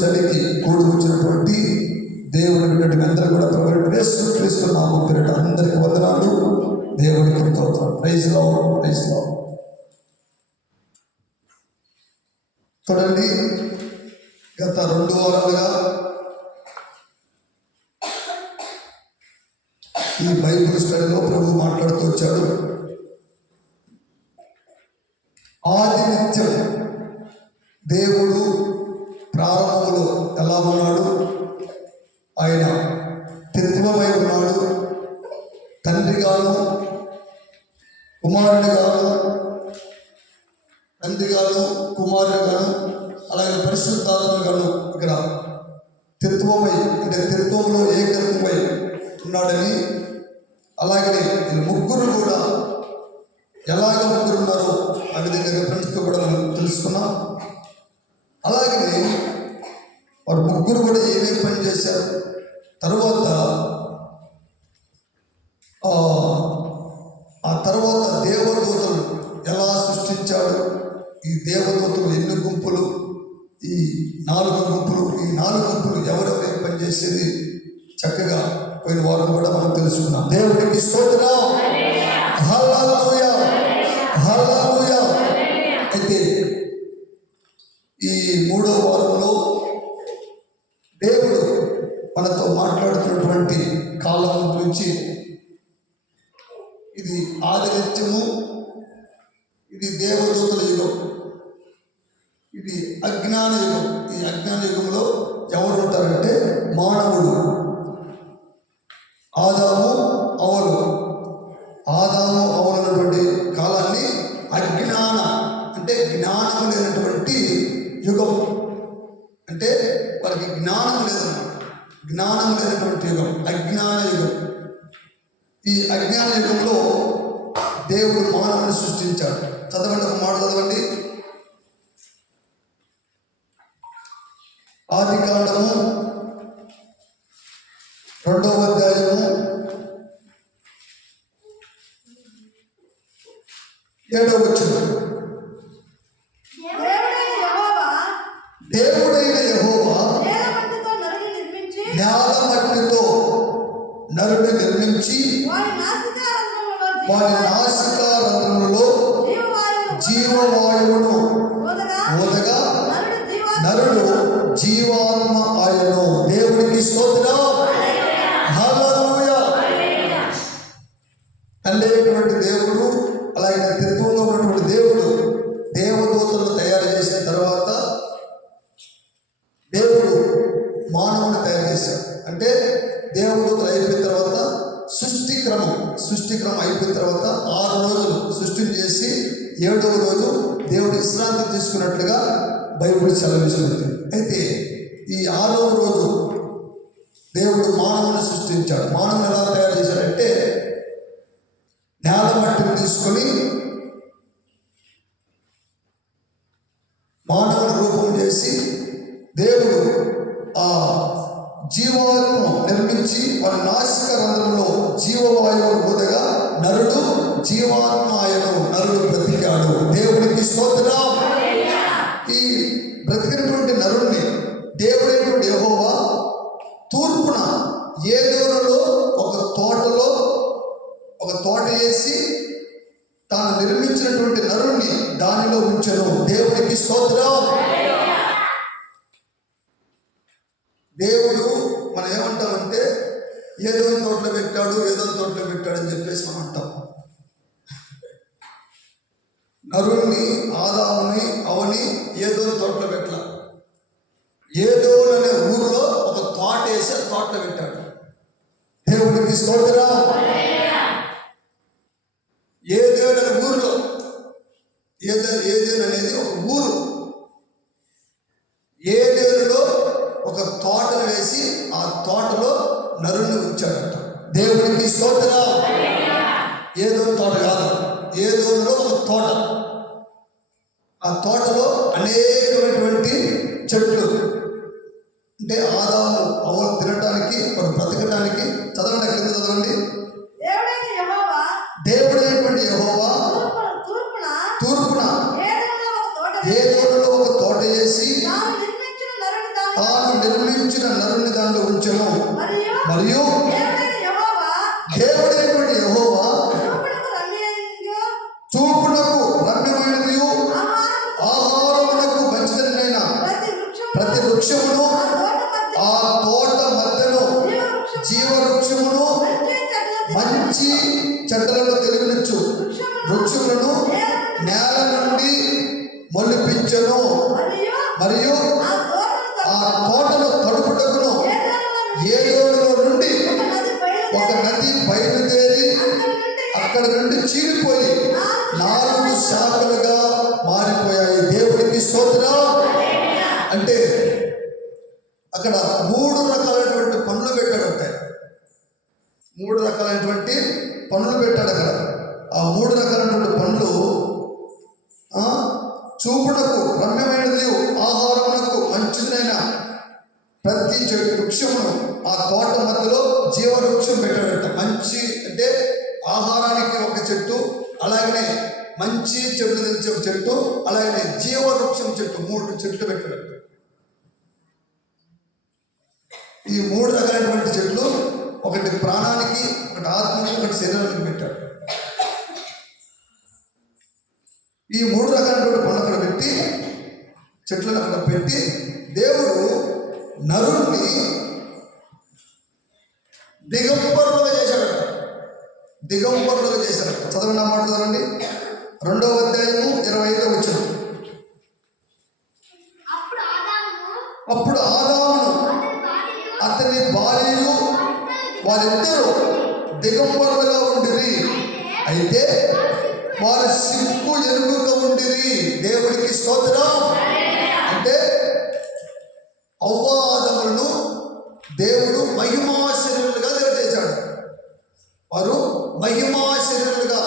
స్టడీకి కూడి వచ్చినటువంటి దేవుని బిడ్డలకి అందరూ కూడా ప్రభువు యేసుక్రీస్తు నామమున పేరిట అందరికీ వందనాలు. దేవునికి స్తోత్రం. Praise Lord, praise Lord. చూడండి, గత 2 వారాలుగా ఈ బైబిల్ స్టడీలో ప్రభు మాట్లాడుతూ వచ్చాడు. ఆది నిత్యం దేవుడు ప్రారంభంలో ఎలా ఉన్నాడు, ఆయన త్రిత్వమై ఉన్నాడు. తండ్రిగాను, కుమారుడిగాను, తండ్రిగాను, కుమారుడిగాను, అలాగే పరిశుద్ధాత్మగాను ఇక్కడ త్రిత్వమై అంటే త్రిత్వంలో ఏకత్వమై ఉన్నాడని, అలాగే ముగ్గురు కూడా ఎలాగ ముగ్గురు ఉన్నారో ఆ విధంగా రిఫరెన్స్తో కూడా మనం తెలుసుకున్నాం. అలాగే వారు ముగ్గురు కూడా ఏమేమి పని చేశారు, తర్వాత ఆ తర్వాత దేవదూతలు ఎలా సృష్టించాడు, ఈ దేవదూతలు ఎన్ని గుంపులు, ఈ 4 గుంపులు, ఈ 4 గుంపులు ఎవరెవరు పనిచేసేది చక్కగా పోయిన వారం కూడా మనం తెలుసుకున్నాం. దేవుడికి స్తోత్రం. హల్లెలూయా, హల్లెలూయా. అయితే ఈ 3వ వారంలో దేవుడు మనతో మాట్లాడుతున్నటువంటి కాలం గురించి, ఇది ఆది నిత్యము, ఇది దేవదూతల యుగం, ఇది అజ్ఞాన యుగం. ఈ అజ్ఞాన యుగంలో ఎవరు ఉంటారంటే మానవుడు, ఆదాము అవలు అన్నటువంటి కాలాన్ని అజ్ఞాన అంటే జ్ఞానం లేనటువంటి యుగం, అంటే వారికి జ్ఞానం లేదన్నమాట. జ్ఞానం లేనటువంటి యుగం అజ్ఞాన యుగం. ఈ అజ్ఞాన యుగంలో దేవుడు మానవుని సృష్టించాడు. చదవండి, ఒక మాట చదవండి. ఆదికాండము 2వ అధ్యాయము 7వ వచనం. దేవుడైన యెహోవా జ్ఞానమట్టితో నరుని నిర్మించి వారి నాసికారంధ్రములలో జీవవాయువును ఊదగా నరుడు జీవాత్మ ఆయను. దేవుడికి స్తోత్రం. హల్లెలూయా. తండ్రి దేవుడు, అలాగే త్రిత్వంలో ఉన్నటువంటి దేవుడు దేవదూతలను తయారు చేసిన తర్వాత దేవుడు మానవుని తయారు చేశాడు. అంటే దేవదూతలు అయిపోయిన తర్వాత సృష్టి క్రమం అయిపోయిన తర్వాత 6 రోజులు సృష్టిని చేసి 7వ రోజు దేవుడు విశ్రాంతి తీసుకున్నట్లుగా బైబిల్ సెలవిస్తుంది. అయితే ఈ 6వ రోజు దేవుడు మానవుని సృష్టించాడు. మానవుని ఎలా తయారు చేశాడంటే నేల మట్టిని తీసుకొని మానవుని రూపం చేసి దేవుడు ఆ జీవాత్మ నిర్మించి వారి నాసిక రంధ్రంలో జీవవాయువును ఊదగా నరుడు జీవాత్మాయను, నరుడు బ్రతికాడు. దేవుడికి స్తోత్రం. ఈ బ్రతికినటువంటి నరుణ్ణి దేవుడైనటువంటి యెహోవా తూర్పున ఏదోనులో ఒక తోట వేసి తాను నిర్మించినటువంటి నరుణ్ణి దానిలో ఉంచెను. దేవుడికి స్తోత్రం. దేవుడు మనం ఏమంటామంటే ఏదోని తోటలో పెట్టాడు అని చెప్పేసి మనం అంటాం. నరుణ్ణి, ఆదాముని, అవని ఏదోని తోటలో పెట్టాల. ఏదోన్ అనే ఊరిలో ఒక తోట వేసి ఆ తోటలో పెట్టాడు. దేవుడికి స్తోత్రం. ఏదేన్ అనే ఊరిలో, ఏదేన్ అనేది ఒక ఊరు, ఏదేనులో ఒక తోటను వేసి ఆ తోటలో నరుణ్ణి ఉంచాడట. దేవుడికి స్తోత్రం. ఏదో తోట కాదు, ఏదోలో ఒక తోట. ఆ తోటలో అనేకమైనటువంటి చెట్లు, అంటే ఆదాము అవలు తినడానికి, వారు బ్రతకడానికి. చదవండి, కింద చదవండి. దేవుడైనటువంటి యెహోవా తూర్పున ఏదోలో ఒక తోట వేసి తాను నిర్మించిన నరుని దానిలో ఉంచెను. మరియు మరియు దేవుడైన యెహోవా దేవుడైనటువంటి యెహోవా చూపునకు రమ్యమైనదియు, చూపునకు రమ్యమైనది ఆహారమునకు మంచిదైన ప్రతి వృక్షమును ఆ తోట మధ్య ఆ తోట మధ్యలో జీవవృక్షమును మంచి చెట్లను తెలియనిచ్చు వృక్షములను నేల నుండి మొలిపించెను. మరియు ఆ తోటను తడుపుటకును ఏదోనులో నుండి ఒక నది బయలుదేరి అక్కడ నుండి చీలిపోయి 4 శాఖలుగా మారిపోయాయి. దేవుడికి స్తోత్రం. అంటే అక్కడ 3 రకాలైనటువంటి పనులు పెట్టాడంటే 3 రకాలైనటువంటి పనులు పెట్టాడు అక్కడ. ఆ 3 రకాలైనటువంటి పనులు చూపునకు రమ్యమైనది ఆహారమునకు మంచిదైన ప్రతి చెట్టు వృక్షమును ఆ తోట మధ్యలో జీవవృక్షం పెట్టాడట. మంచి అంటే ఆహారానికి ఒక చెట్టు, అలాగనే మంచి చెట్లు తెలిసే ఒక చెట్టు, అలాగనే జీవవృక్షం చెట్టు 3 చెట్లు పెట్టాడట. ఈ 3 రకాలైనటువంటి చెట్లు ఒకటి ప్రాణానికి, ఒకటి ఆత్మకి, ఒకటి శరీరానికి పెట్టాడు. ఈ 3 రకాలైనటువంటి పనులు అక్కడ పెట్టి చెట్లను అక్కడ పెట్టి దేవుడు నరుణ్ణి దిగంబరులుగా చేశాడట. దిగంబరులుగా చేశాడట. చదవండి, అన్నమాట చదవండి. 2వ అధ్యాయము 25వ వచనం. అప్పుడు ఆదామును అతని భార్యలు వారిద్దరూ దిగంబరులుగా ఉండిరి. అయితే వారు సిగ్గు ఎరుగుగా ఉండిరి. దేవుడికి స్తోత్రం. అంటే అవ్వాదములను దేవుడు మహిమా శరీరులుగా చేశాడు. వారు మహిమా శరీరులుగా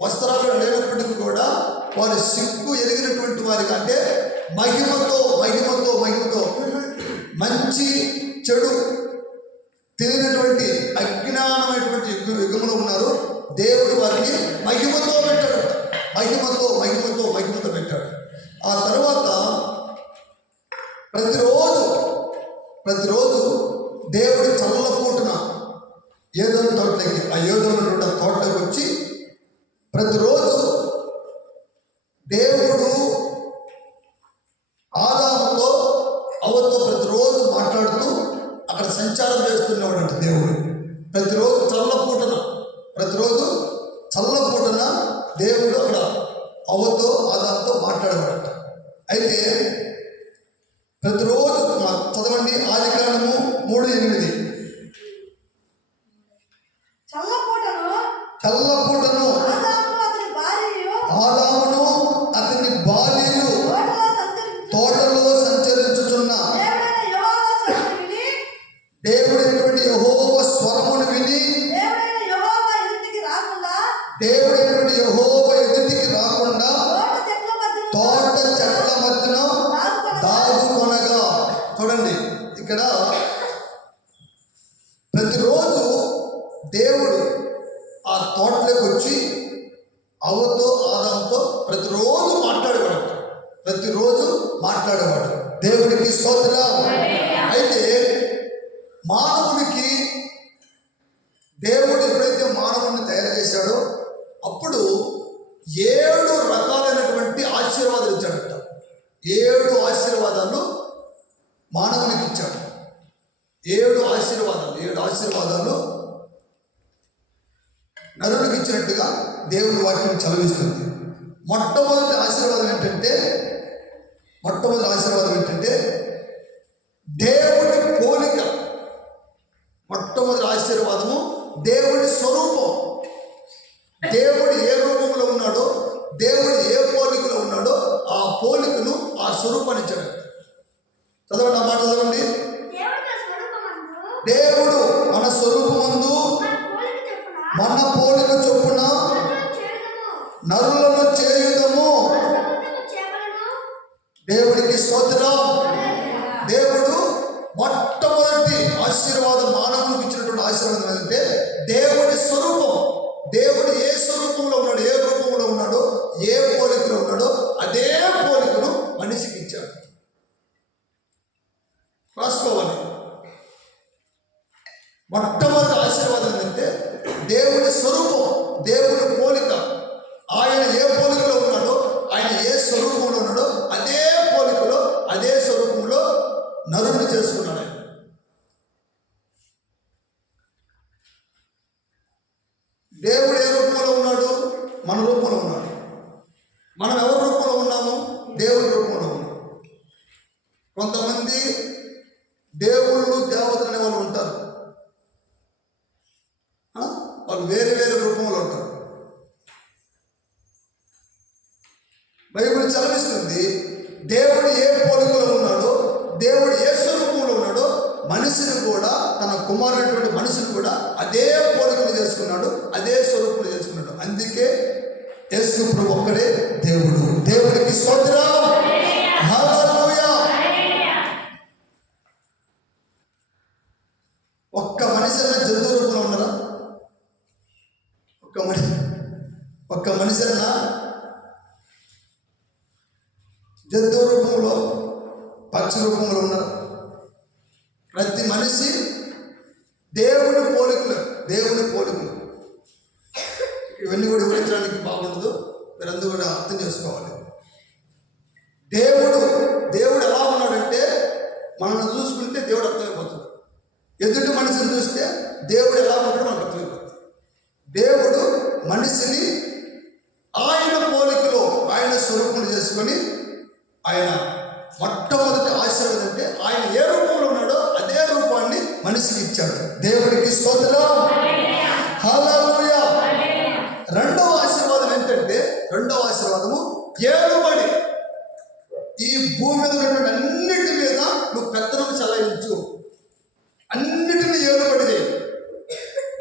వస్త్రాలు లేనప్పటికీ కూడా వారు సిగ్గు ఎరిగినటువంటి వారికి, అంటే మహిమతో మహిమతో మహిమతో మంచి చెడు తెలియనటువంటి అజ్ఞానమైనటువంటి యుగంలో ఉన్నారు. దేవుడు వారిని మహిమతో పెట్టాడు. మహిమతో మహిమతో మహిమతో పెట్టాడు. ఆ తర్వాత ప్రతిరోజు దేవుడి చల్లపూటున ఏదోని తోటలోకి, ఆ ఏదోని తోటలోకి వచ్చి ప్రతిరోజు దేవుడు ఆదాముతో అవ్వతో ప్రతిరోజు మాట్లాడుతూ అక్కడ సంచారం చేస్తున్నవాడంట. దేవుడు ప్రతిరోజు చల్లపూటన దేవుడు అక్కడ అవ్వతో ఆదాముతో మాట్లాడేవాడంట. అయితే ప్రతిరోజు చదవండి, ఆదికాండము 3:8. చల్లపూటను ఆదామును అతని భార్యలు తోటలో సంచరించుచున్న దేవుడైనటువంటి యెహోవా స్వరమును విని దేవుడైనటువంటి యెహోవా ఎదుటికి రాకుండా తోట చెట్ల మధ్యన దాగుకొనగా. చూడండి, ఇక్కడ ప్రతిరోజు దేవుడు ఆ తోటలోకి వచ్చి అవ్వతో ఆదాముతో ప్రతిరోజు మాట్లాడేవాడు. దేవుడికి స్తోత్రం. అయితే మానవునికి దేవుడు ఎప్పుడైతే మానవుని తయారు చేశాడో అప్పుడు 7 రకాలైనటువంటి ఆశీర్వాదాలు ఇచ్చాడట. 7 ఆశీర్వాదాలు మానవునికి ఇచ్చాడు. 7 ఆశీర్వాదాలు నరునికి ఇచ్చినట్టుగా దేవుని వాక్యం చదివిస్తుంది. మొట్టమొదటి ఆశీర్వాదం ఏంటంటే దేవుడి పోలిక. మొట్టమొదటి ఆశీర్వాదము దేవుడి స్వరూపం. దేవుడు ఏ రూపంలో ఉన్నాడో, దేవుడు ఏ పోలికలో ఉన్నాడో ఆ పోలికను, ఆ స్వరూపాన్ని ఇచ్చాడు. చదవండి, ఆ మాట చదవండి. దేవుడు మన స్వరూపమందు మన పోలిక చొప్పున నరులను చేయుదము. దేవుడికి స్తోత్రం. దేవుడు మొట్టమొదటి ఆశీర్వాదం మానవునికి ఇచ్చినటువంటి ఆశీర్వాదం ఏంటంటే దేవుడి స్వరూపం. దేవుడు ఏ స్వరూపంలో ఉన్నాడు, ఏ రూపంలో ఉన్నాడో, ఏ పోలికలో ఉన్నాడో అదే పోలికను మనిషికి ఇచ్చాడు. కొంతమంది దేవుళ్ళు దేవతలు అనే వాళ్ళు ఉంటారు. వాళ్ళు వేరే వేరే రూపంలో ఉంటారు. బైబిల్ చదివిస్తుంది, దేవుడు ఏ పోలికలో ఉన్నాడో, దేవుడు ఏ స్వరూపంలో ఉన్నాడో, మనిషిని కూడా తన కుమారుడైనటువంటి మనిషిని కూడా అదే పోలికలు చేసుకున్నాడు, అదే స్వరూపులు చేసుకున్నాడు. అందుకే యేసు ప్రభు ఒక్కడే దేవుడు. దేవుడికి స్తోత్రం. హల్లెలూయా. ఒక్క మనిషి జంతువు రూపంలో ఉన్నారా? ఒక్క మనిషి జంతువు రూపంలో, పక్షి రూపంలో ఉన్నారు. ప్రతి మనిషి దేవుని పోలికలు. ఇవన్నీ కూడా వివరించడానికి బాగుండదు, మీరందరూ కూడా అర్థం చేసుకోవాలి. దేవుడు ఎలా ఉన్నాడంటే, మనల్ని చూసుకుంటే దేవుడు అర్థమైపోతుంది. ఎదుటి మనిషిని చూస్తే దేవుడు ఎలా ఉంటాడో మనకు అర్థమైపోతుంది. దేవుడు మనిషిని ఆయన పోలికలో, ఆయన స్వరూపం చేసుకొని, ఆయన మొట్టమొదటి ఆశీర్వాదం అంటే ఆయన ఏ రూపంలో ఉన్నాడో అదే రూపాన్ని మనిషికి ఇచ్చాడు. దేవుడికి స్తోత్రం. హల్లెలూయా. రెండవ ఆశీర్వాదం ఏంటంటే, రెండవ ఆశీర్వాదము ఏలుబడి. ఈ భూమి మీద ఉన్నటువంటి అన్నిటి మీద నువ్వు పెత్తనం చలాయించు, అన్నిటిని ఏలుబడి చేయి.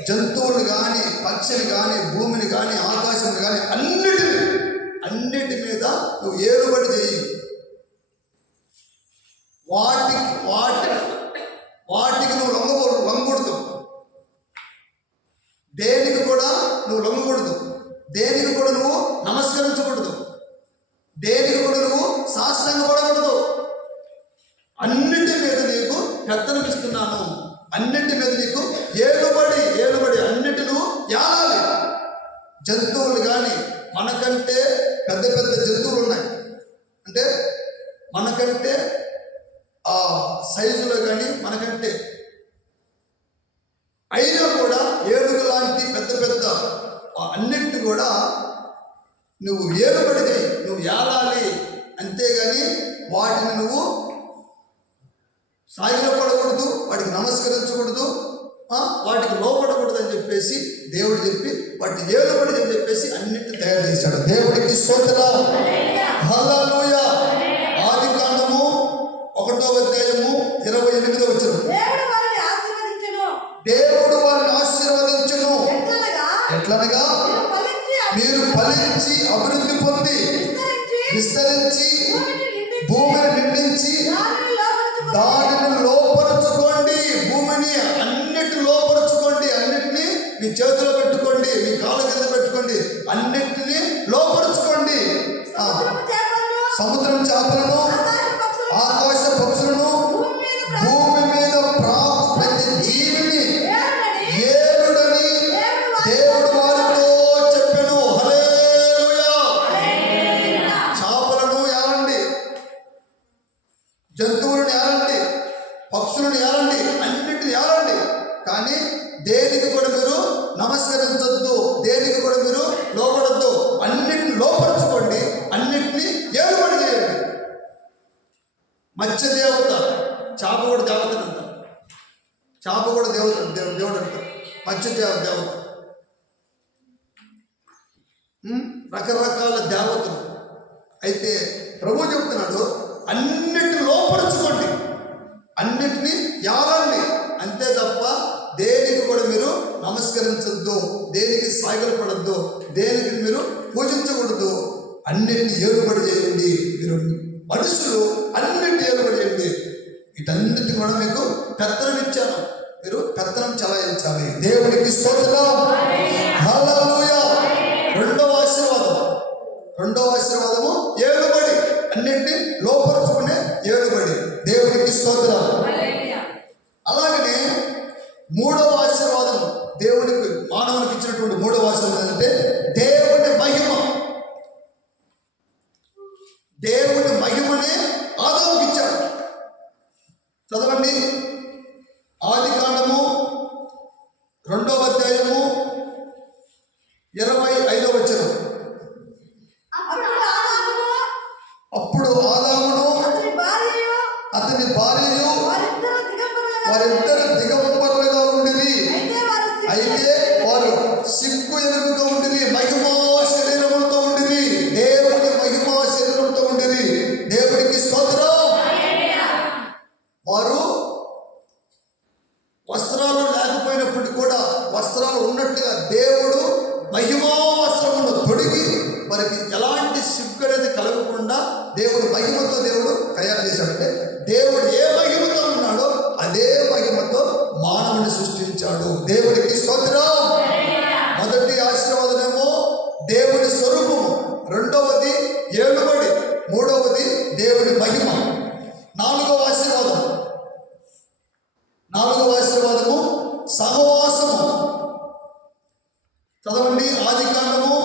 జంతువులు కానీ, పక్షిని కానీ, భూమిని కానీ, ఆకాశం కానీ అన్నిటి మీద నువ్వు ఏలుబడి చేయి. వాటికి నువ్వు లొంగకూడదు. దేనికి కూడా నువ్వు లొంగకూడదు. దేనికి కూడా నువ్వు నమస్కరించకూడదు. దేనికి కూడా నువ్వు సాష్టాంగపడకూడదు. అన్నిటి మీద నీకు పెత్తనం ఇస్తున్నాను, అన్నిటి మీద నీకు ఏలుబడి అన్నిటి నువ్వు యాలాలి. జంతువులు కానీ, మనకంటే పెద్ద పెద్ద జంతువులు ఉన్నాయి, అంటే మనకంటే ఆ సైజులో కానీ మనకంటే అయినా కూడా ఏనుగు లాంటి పెద్ద పెద్ద అన్నిటిని కూడా నువ్వు ఏలుబడి చేయి, నువ్వు ఏలాలి. అంతేగాని వాటిని నువ్వు సాగిలపడకూడదు, వాటికి నమస్కరించకూడదు, వాటికి లోపడకూడదు అని చెప్పేసి దేవుడు చెప్పి వాటిని ఏలుబడి అని చెప్పేసి అన్నిటిని తయారు చేశాడు. దేవుడికి స్తోత్రం. హల్లెలూయా. ఆదికాండము 1వ అధ్యాయము 28వ వచనం. దేవుడు వారిని ఆశీర్వదించును. ఎట్లనగా మీరు ఫలించి అభివృద్ధి పొంది విస్తరించి భూమిని నిండించి దానిని లోపరుచుకోండి. భూమిని అన్నిటి లోపరుచుకోండి. అన్నిటినీ మీ చేతిలో పెట్టుకోండి, మీ కాళ్ళ కింద పెట్టుకోండి. అన్నిటినీ లోపరుచుకోండి. సముద్రం చేపలను, ఆకాశ పక్షులను, భూమి మీద ప్రాకు ప్రతి జీవిని ఏలుడని దేవుడు వారితో చెప్పెను. హల్లెలూయా. చేపలను ఏలండి, జంతువులను ఏలండి, పక్షులను ఏలండి, అన్నిటిని ఏలండి. కానీ దేనికి కూడా మీరు నమస్కరించొద్దు, దేనికి కూడా మీరు లోపడద్దు. అన్నిటిని లోపరుచుకోండి, అన్నిటినీ ఏలుబడి చేయండి. మత్స్య దేవత, చేప కూడా దేవతని అంటారు. చేప కూడా దేవుడు అంటారు. మత్స్య దేవత, రకరకాల దేవతలు. అయితే ప్రభు చెప్తున్నాడు, అన్నిటిని లోపరుచుకోండి, అన్నిటినీ యాలండి. అంతే తప్ప దేనికి కూడా మీరు నమస్కరించొద్దు, దేనికి సాగిలపడద్దు, దేనికి మీరు పూజించకూడదు. అన్నిటిని ఏలుబడి చేయండి. మీరు మనుషులు అన్నింటి ఏలుబడి చేయండి. వీటన్నిటి కూడా మీకు పెత్తనం ఇచ్చాను, మీరు పెత్తనం చలాయించాలి. దేవుడికి స్తోత్రం. హల్లెలూయా. రెండవ ఆశీర్వాదము ఏలుబడి, అన్నింటినీ లోపరుచుకునే ఏలుబడి. దేవుడికి స్తోత్రం. అలాగనే మూడవ ఆశీర్వాదం, దేవునికి మానవునికి ఇచ్చినటువంటి మూడవ ఆశీర్వాదం అంటే దేవుని మహిమ. దేవుని మహిమనే ఆదాముకి ఇచ్చాడు. చదవండి, ఆదికాండము 2వ అధ్యాయము 25వ వచనం. అప్పుడు ఆదామును అతని వారు వస్త్రాలు లేకపోయినప్పటికీ కూడా వస్త్రాలు ఉన్నట్టుగా దేవుడు మహిమా వస్త్రమును తొడిగి వారికి ఎలాంటి సిగ్గు అనేది కలగకుండా దేవుడు మహిమతో దేవుడు తయారు చేశాడంటే దేవుడు ఏ మహిమతో ఉన్నాడో అదే మహిమతో మానవుని సృష్టించాడు. దేవుడికి స్తోత్రం. మొదటి ఆశీర్వాదమేమో దేవుని స్వరూపము, రెండవది ఏలుబడి, మూడవది దేవుని మహిమ. నాలుగవ ఆశీర్వాదము సహవాసము. చదవండి, ఆది కాండము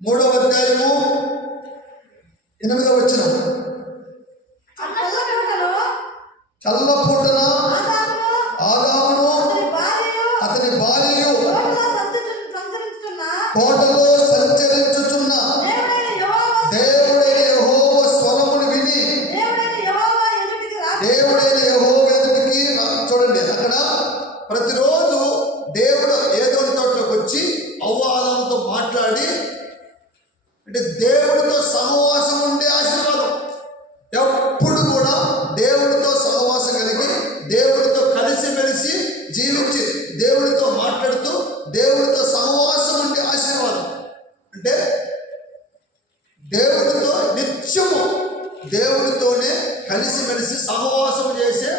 3వ అధ్యాయము 8వ వచనం. చల్లపూటన ఆదామును అతని భార్యయు తోటలో సంచరించుచున్న దేవుడైన యెహోవా స్వరమును విని దేవుడైన యెహోవా ఎదుటికి చూడండి, అక్కడ ప్రతిరోజు దేవుడు ఏదోని తోటలోకి వచ్చి ఆదాముతో మాట్లాడి, అంటే దేవుడితో సహవాసం ఉండే ఆశీర్వాదం. ఎప్పుడు కూడా దేవుడితో సహవాసం కలిగి దేవుడితో కలిసిమెలిసి జీవించి దేవుడితో మాట్లాడుతూ దేవుడితో సహవాసం ఉండే ఆశీర్వాదం. అంటే దేవుడితో నిత్యము దేవుడితోనే కలిసిమెలిసి సహవాసం చేసే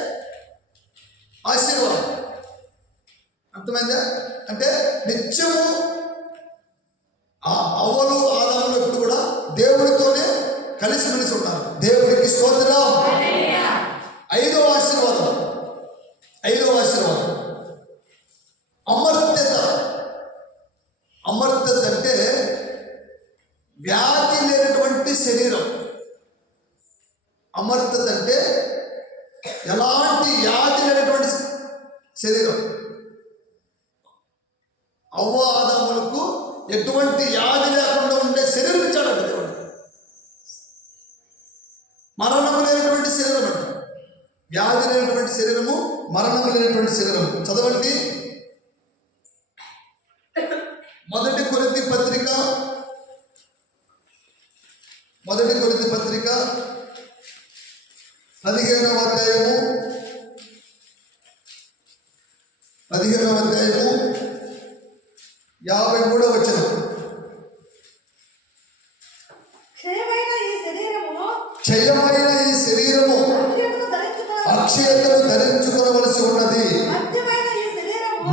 ఆశీర్వాదం. అర్థమైందా? అంటే నిత్యము అవ్వలు ఆదాములు ఎప్పుడు కూడా దేవుడితోనే కలిసిమెలిసి ఉన్నారు. దేవుడికి స్తోత్రం. ఐదవ ఆశీర్వాదం అమర్త్యత అంటే వ్యాధి లేనటువంటి శరీరం. అమర్త్యత అంటే ఎలాంటి వ్యాధి లేనటువంటి శరీరం. అవ్వ ఆదాములకు ఎటువంటి వ్యాధి లేకుండా ఉండే శరీరం ఇచ్చాడంట దేవుడు. మరణము లేనటువంటి శరీరం అంట. వ్యాధి లేనటువంటి శరీరము, మరణము లేనటువంటి శరీరము. చదవండి, మొదటి కొరింథీ పత్రిక 15వ అధ్యాయము 53వ వచనం. క్షయమైన ఈ శరీరము అక్షయతను ధరించుకోవలసి ఉన్నది.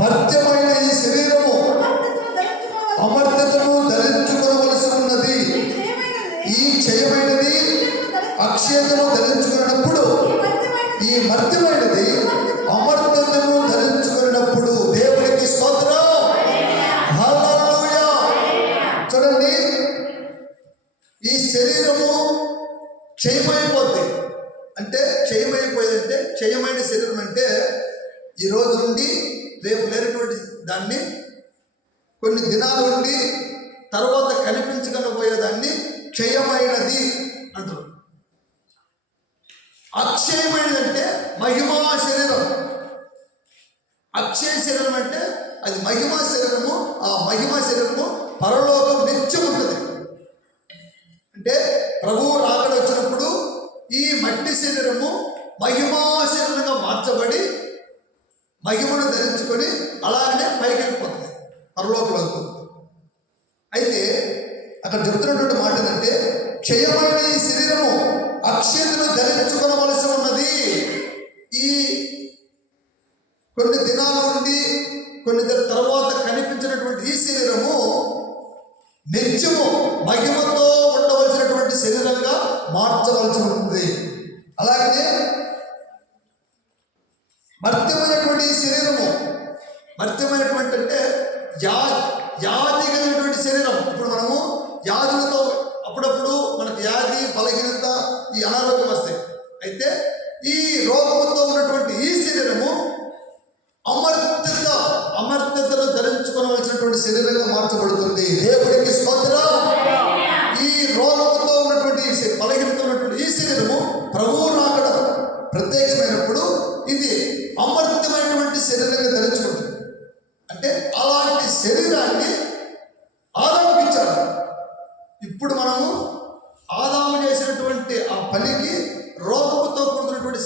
మర్త్యమైన ఈ శరీరము అమర్త్యతను ధరించుకోవలసి ఉన్నది. ఈ క్షయమైనది అక్షయతను ధరించుకున్నప్పుడు, ఈ మర్త్యమైనది అమర్త్యతను ధరించుకున్నప్పుడు. దేవుడికి స్తోత్రం. హల్లెలూయా. చూడండి, ఈ శరీరము క్షయమైపోద్ది. అంటే క్షయమైపోయేదంటే, క్షయమైన శరీరం అంటే ఈరోజు ఉండి రేపు లేనటువంటి దాన్ని, కొన్ని దినాలు ఉండి తర్వాత కనిపించకుండా పోయేదాన్ని క్షయమైనది అంటారు. అక్షయమైనది అంటే మహిమా శరీరం. అక్షయ శరీరం అంటే అది మహిమా శరీరము. ఆ మహిమా శరీరము పరలోకం నిత్యం ఉంటుంది. అంటే ప్రభువు రాకడ వచ్చినప్పుడు ఈ మట్టి శరీరము మహిమా శరీరంగా మార్చబడి మహిమను ధరించుకొని అలాగనే పైకి వెళ్ళిపోతుంది, పరలోకం వెళ్తుంది. అయితే అక్కడ చెప్తున్నటువంటి మాట ఏంటంటే, క్షయమైన ఈ శరీరము అక్షయతను ధరించుకోవలసి ఉన్నది. ఈ కొన్ని దినాల నుండి కొన్ని తర్వాత కనిపించినటువంటి ఈ శరీరము నిత్యము మహిమతో ఉండవలసినటువంటి శరీరంగా మార్చవలసి ఉంటుంది. అలాగనే మర్త్యమైనటువంటి శరీరము, మర్త్యమైనటువంటి అంటే వ్యాధి కలిగినటువంటి శరీరం. ఇప్పుడు మనము వ్యాధులతో అప్పుడప్పుడు మనకు వ్యాధి, బలహీనత, ఈ అనారోగ్యం వస్తాయి. అయితే ఈ రోగముతో ఉన్నటువంటి ఈ శరీరము అమర్త్యతను ధరించుకోవలసినటువంటి శరీరంగా మార్చబడుతుంది. దేవుడికి స్తోత్రం. ఈ రోగముతో ఉన్నటువంటి బలహీనతో ఉన్నటువంటి ఈ శరీరము ప్రభువు రాకడ ప్రత్యక్షమైనప్పుడు ఇది అమర్త్యమైనటువంటి శరీరంగా ధరించుకుంటుంది. అంటే అలాంటి శరీరాన్ని ఆదాముకి ఇచ్చాడు. ఇప్పుడు మనము ఆదాము చేసినటువంటి ఆ పనికి రోగముతో కూడుతున్నటువంటి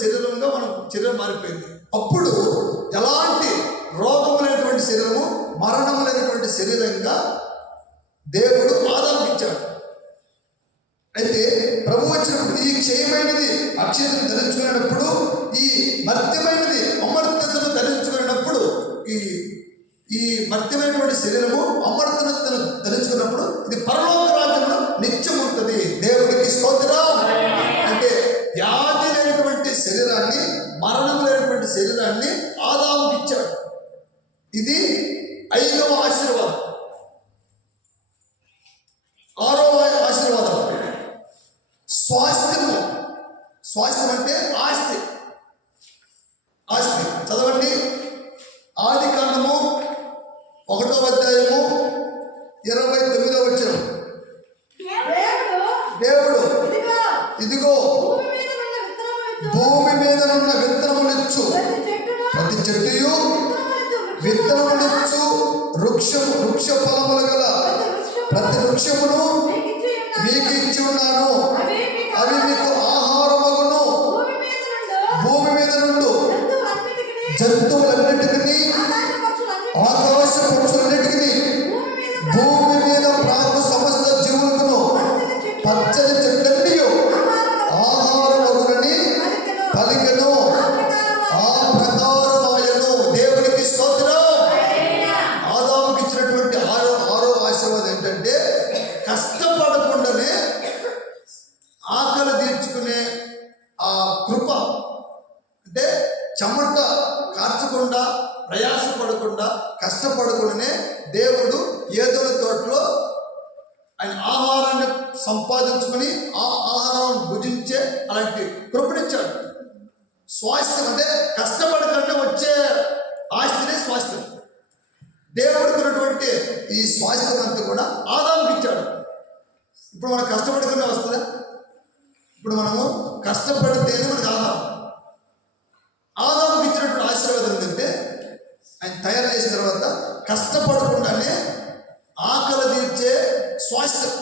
మారిపోయింది. అప్పుడు ఎలాంటి రోగము లేనటువంటి శరీరము, మరణం లేనటువంటి శరీరంగా దేవుడు ఆదాముకి ఇచ్చాడు. అయితే ప్రభు వచ్చినప్పుడు ఈ క్షయమైనది అక్షయతను ధరించుకునేటప్పుడు, ఈ మర్త్యమైనది అమర్త్యతను ధరించుకునేటప్పుడు, ఈ మర్త్యమైనటువంటి శరీరము అమర్త్యతను ధరించుకున్నప్పుడు ఇది పరలోక రాజ్యంలో నిత్యం ఉంటుంది. దేవుడికి స్తోత్రం. అంటే వ్యాధి లేనటువంటి శరీరాన్ని, మరణం లేనటువంటి శరీరాన్ని ఆదాముకి ఇచ్చాడు. ఇది 5వ ఆశీర్వాదం. 6వ ఆశీర్వాదం స్వాస్థ్యము. స్వాస్థ్యం అంటే ఆస్తి. ఆస్తి చదవండి. ఆది కాండము 1వ అధ్యాయము 29వ వచనం. దేవుడు ఇదిగో భూమి మీద ఉన్న విత్తనమునిచ్చు, ప్రతి చెట్టుయు విత్తనమునిచ్చు వృక్ష ఫలములు గల ప్రతి వృక్షమును మీకు ఇచ్చి ఉన్నాను. అవి మీకు ఆహారమగును. భూమి మీద నుండి జంతువులన్నిటికీ, ఆకాశ పక్షులన్నిటికీ, భూమి మీద ప్రాకు సమస్త జీవులకును పచ్చని చెట్లన్నీ ఆహారమగునని పలికెను. ఆ ప్రకారమాయను. దేవునికి స్తోత్రం. ఆదాముకి ఇచ్చినటువంటి ఆరో ఆశీర్వాదం ఏంటంటే కష్టపడకుండానే ఆకలి తీర్చుకునే ఆ కృప. అంటే చెమట కార్చకుండా, ప్రయాసపడకుండా, కష్టపడకుండానే దేవుడు ఏదోని తోటలో ఆయన ఆహారాన్ని సంపాదించుకొని ఆ ఆహారాన్ని భుజించే అలాంటి కృపనిచ్చాడు. స్వాస్థ్యం అంటే కష్టపడకుండా వచ్చే ఆస్తినే స్వాస్థ్యం. దేవుడికి ఉన్నటువంటి ఈ స్వాస్థ్యం అంతా కూడా ఆదాముకి ఇచ్చాడు. ఇప్పుడు మనం కష్టపడకుండా వస్తుందా? ఇప్పుడు మనము కష్టపడితేనే మనకు ఆహారం. ఆదాముకి ఇచ్చినటువంటి ఆశీర్వాదం ఏంటంటే ఆయన తయారు చేసిన తర్వాత కష్టపడకుండానే ఆకలి తీర్చే స్వాస్థ్యం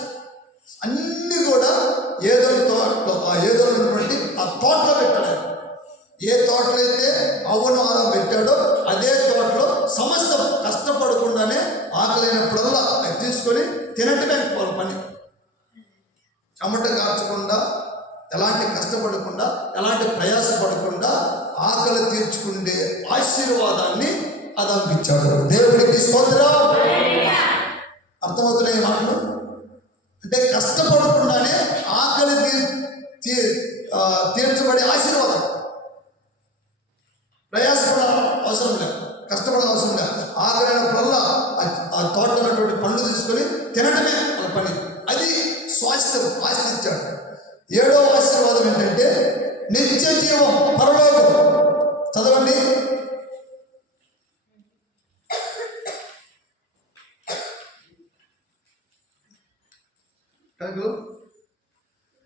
అన్నీ కూడా ఏదోలో ఉన్నటువంటి ఆ తోటలో పెట్టాడు. ఏ తోటలో అయితే అవును ఆదాం పెట్టాడో అదే తోటలో సమస్తం కష్టపడకుండానే ఆకలినప్పుడల్లా అది తీసుకొని తినటమే పని. చెమట కార్చకుండా, ఎలాంటి కష్టపడకుండా, ఎలాంటి ప్రయాసపడకుండా ఆకలి తీర్చుకునే ఆశీర్వాదాన్ని ఆదాముకి ఇచ్చాడు. దేవుడికి స్తోత్రం. అర్థమవుతున్నాయి మాటలు? అంటే కష్టపడకుండానే ఆకలి తీర్చబడే ఆశీర్వాదం. ప్రయాసపడ అవసరం లేదు, కష్టపడే అవసరం లేదు. ఆకలినప్పుడల్లా ఆ తోటలో ఉన్నటువంటి పండ్లు తీసుకొని తినటమే వాళ్ళ పని. అది స్వాస్థ్యం, ఆస్తి ఇచ్చాడు. 7వ ఆశీర్వాదం ఏంటంటే నిత్య జీవం, పరలోకం. చదవండి.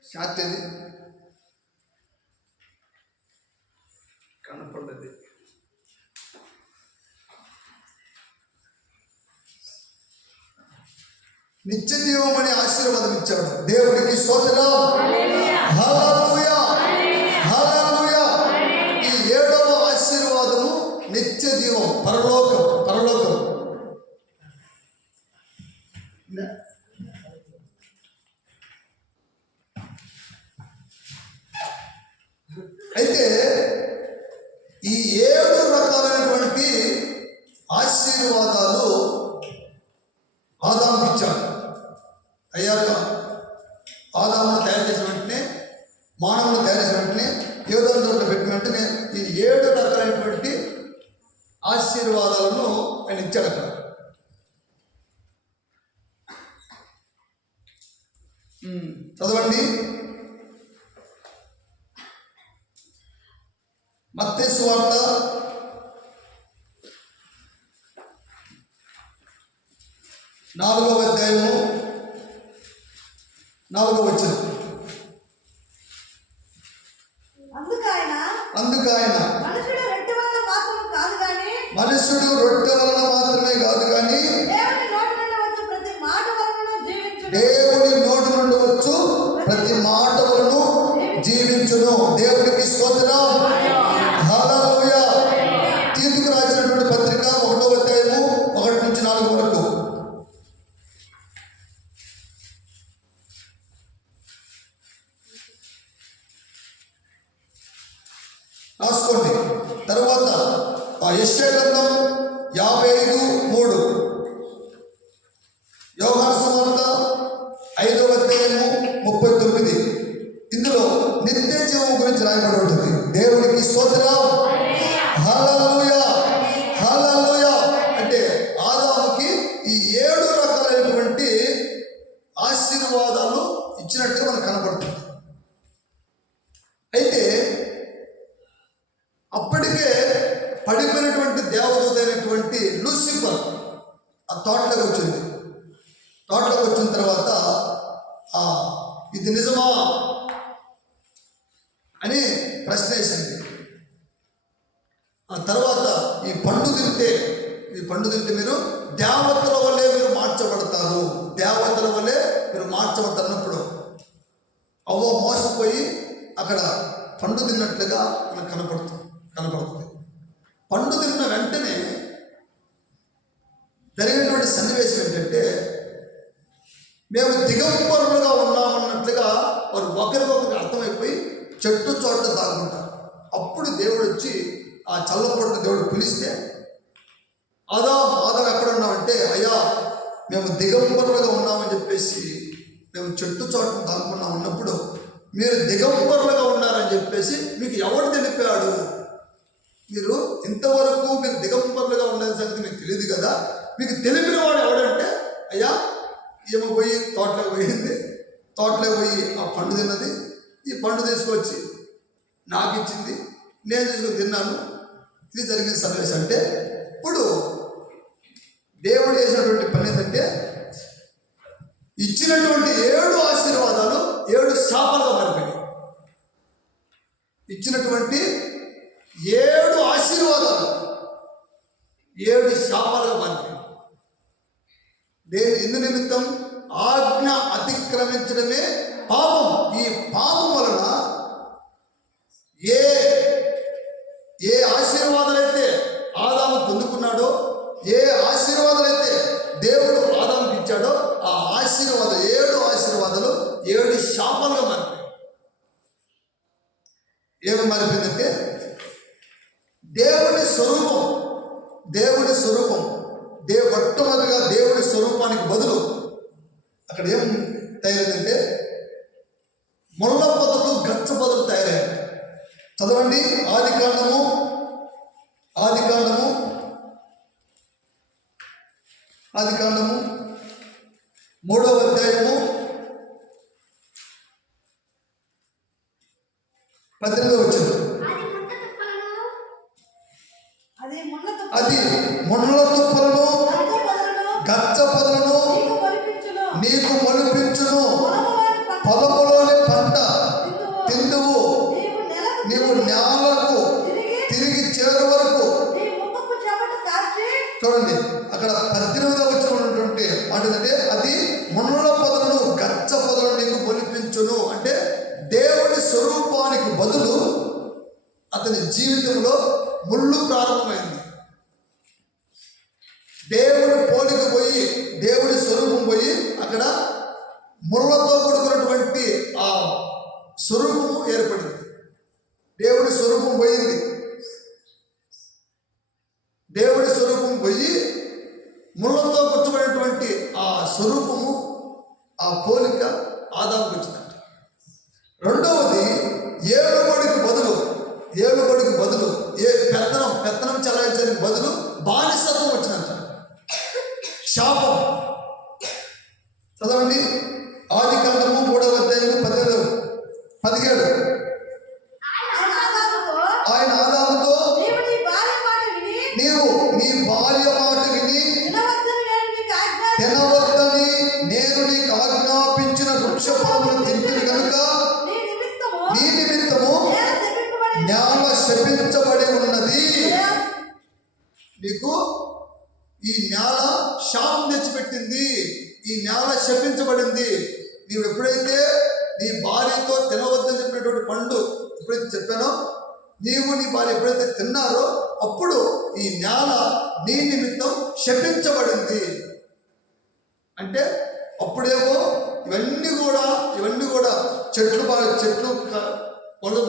శాంతి కనపడ్డది. నిత్య జీవం అనే ఆశీర్వాదం ఇచ్చాడు. దేవుడికి స్తోత్రం. హల్లెలూయా, హల్లెలూయా. ఈ 7వ ఆశీర్వాదము నిత్య జీవం, పరలోకం. పరలోకం అయితే ఈ 7 రకాలైనటువంటి ఆశీర్వాదాలు ఆదాముకి ఇచ్చాడు. అయ్యాక ఆదామును తయారు చేసిన వెంటనే, మానవుని తయారు చేసిన వెంటనే, ఏదో తోట పెట్టిన వెంటనే ఈ 7 రకాలైనటువంటి ఆశీర్వాదాలను ఆయన ఇచ్చాడు అక్కడ. చదవండి. మత్తయి సువార్త 4వ అధ్యాయము 4వ వచనం. అందుకు ఆయన మనుషుడు రొట్టె వలన మాత్రమే కాదు కానీ దేవుని నోటి నుండి వచ్చు ప్రతి మాట వలన జీవించును. దేవునికి స్తోత్రం. హల్లెలూయా. రాసుకోండి. తర్వాత యెషయా గ్రంథం 55:3, యోహాను సువార్త 5వ అధ్యాయము 39. ఇందులో నిత్య జీవం గురించి రాయబడి ఉంటుంది. దేవునికి స్తోత్రం, హల్లెలూయా, హల్లెలూయా. అంటే ఆదాముకి ఈ 7 రకాలైనటువంటి ఆశీర్వాదాలు ఇచ్చినట్టుగా మనకు కనబడుతుంది. అయితే అప్పటికే పడిపోయినటువంటి దేవదూత అయినటువంటి లూసిఫర్ ఆ తోటలోకి వచ్చింది. తోటలోకి వచ్చిన తర్వాత ఇది నిజమా అని ప్రశ్న వేసింది. ఆ తర్వాత ఈ పండు తింటే మీరు దేవతల వల్లే మీరు మార్చబడతారు, దేవతల వల్లే మీరు మార్చబడతారు అన్నప్పుడు అవ్వ మోసపోయి అక్కడ పండు తిన్నట్లుగా మనకు కనపడుతుంది. పండు తిన్న వెంటనే జరిగినటువంటి సన్నివేశం ఏంటంటే, మేము దిగంబరులుగా ఉన్నామన్నట్లుగా వారు ఒకరికొకరికి అర్థమైపోయి చెట్టు చోట దాక్కుంటారు. అప్పుడు దేవుడు వచ్చి ఆ చల్లపొట్ట దేవుడు పిలిస్తే, ఆదాం ఎక్కడ ఉన్నామంటే, అయ్యా మేము దిగంబరులుగా ఉన్నామని చెప్పేసి మేము చెట్టు చోట దాక్కున్నాం అన్నప్పుడు, మీరు దిగంబరులుగా ఉన్నారని చెప్పేసి మీకు ఎవడు తెలిపాడు? మీరు ఇంతవరకు మీరు దిగంబరులుగా ఉండే సంగతి మీకు తెలియదు కదా. మీకు తెలిపిన వాడు ఎవడంటే, అయ్యా ఈమె పోయి తోటలోకి పోయి ఆ పండు తిన్నది, ఈ పండు తీసుకొచ్చి నాకు ఇచ్చింది, నేను తీసుకొని తిన్నాను, ఇది జరిగిన సన్నివేశం. అంటే ఇప్పుడు దేవుడు చేసినటువంటి పని ఏంటంటే, ఇచ్చినటువంటి 7 ఆశీర్వాదాలు 7 శాపాలుగా మారిపోయాయి. ఇచ్చినటువంటి 7 ఆశీర్వాదాలు 7 శాపాలుగా మారిపోయాయి. ఎందు నిమిత్తం? ఆజ్ఞ అతిక్రమించడమే పాపం. ఈ పాపం వలన ఏ ఆశీర్వాదాలైతే ఆదాము పొందుకున్నాడో, ఏ ఆశీర్వాదాలైతే దేవుడు ఆదాముకి ఇచ్చాడో, ఆ 7 ఆశీర్వాదాలు 7 శాపాలుగా మారిపోయాయి. ఏమి మారిపోయిందంటే, దేవుడి స్వరూపం మొట్టమొదటిగా దేవుడి స్వరూపానికి బదులు అక్కడ ఏం తయారైందంటే, ముళ్ళ పొదలు గచ్చ పొదలు తయారయ్యాయి. చదవండి, ఆదికాండము 3వ అధ్యాయము 18వ వచనం. అది ముళ్ళ తుప్పలను గచ్చ పొదలను నీకు మొలిపించును, పొలములోని పంట తిందువు, నీవు నేలకు తిరిగి చేరు వరకు. చూడండి, అక్కడ 18వ వచనం ఉన్నటువంటి మాట ఏంటంటే, అది ముళ్ళ పొదలను గచ్చ పొదలను నీకు మొలిపించును. అంటే దేవుడి స్వరూపానికి బదులు అతని జీవితంలో ముళ్ళు ప్రారంభమైంది. దేవుడి పోలిక పోయి, దేవుడి స్వరూపం పోయి, అక్కడ ముళ్ళతో కూడుకున్నటువంటి ఆ స్వరూపము ఏర్పడింది. దేవుడి స్వరూపం పోయింది. దేవుడి స్వరూపం పోయి ముళ్ళతో కూర్చోబడినటువంటి ఆ స్వరూపము, ఆ పోలిక ఆదాముకు వచ్చిందంట. రెండవది, ఏలుబడికి బదులు పెత్తనం చలాయించడానికి బదులు బానిసత్వం వచ్చిందంట, శాపం. చదవండి, ఆదికాండము 3వ అధ్యాయము 17. ఆయన ఆదాముతో, నీవు నీ భార్య మాట విని తినవద్దని నేను నీకు ఆజ్ఞాపించిన వృక్షఫలములు తింటివి కనుక నీ నిమిత్తము నేల శపించబడి ఉన్నది. నీకు ఈ నేల శాపం తెచ్చిపెట్టింది, ఈ నేల శపించబడింది. నీవు ఎప్పుడైతే నీ భార్యతో తినవద్దని చెప్పినటువంటి పండు ఎప్పుడైతే చెప్పానో, నీవు నీ భార్య ఎప్పుడైతే తిన్నారో, అప్పుడు ఈ నేల నీ నిమిత్తం శపించబడింది. అంటే అప్పుడేమో ఇవన్నీ కూడా చెట్లు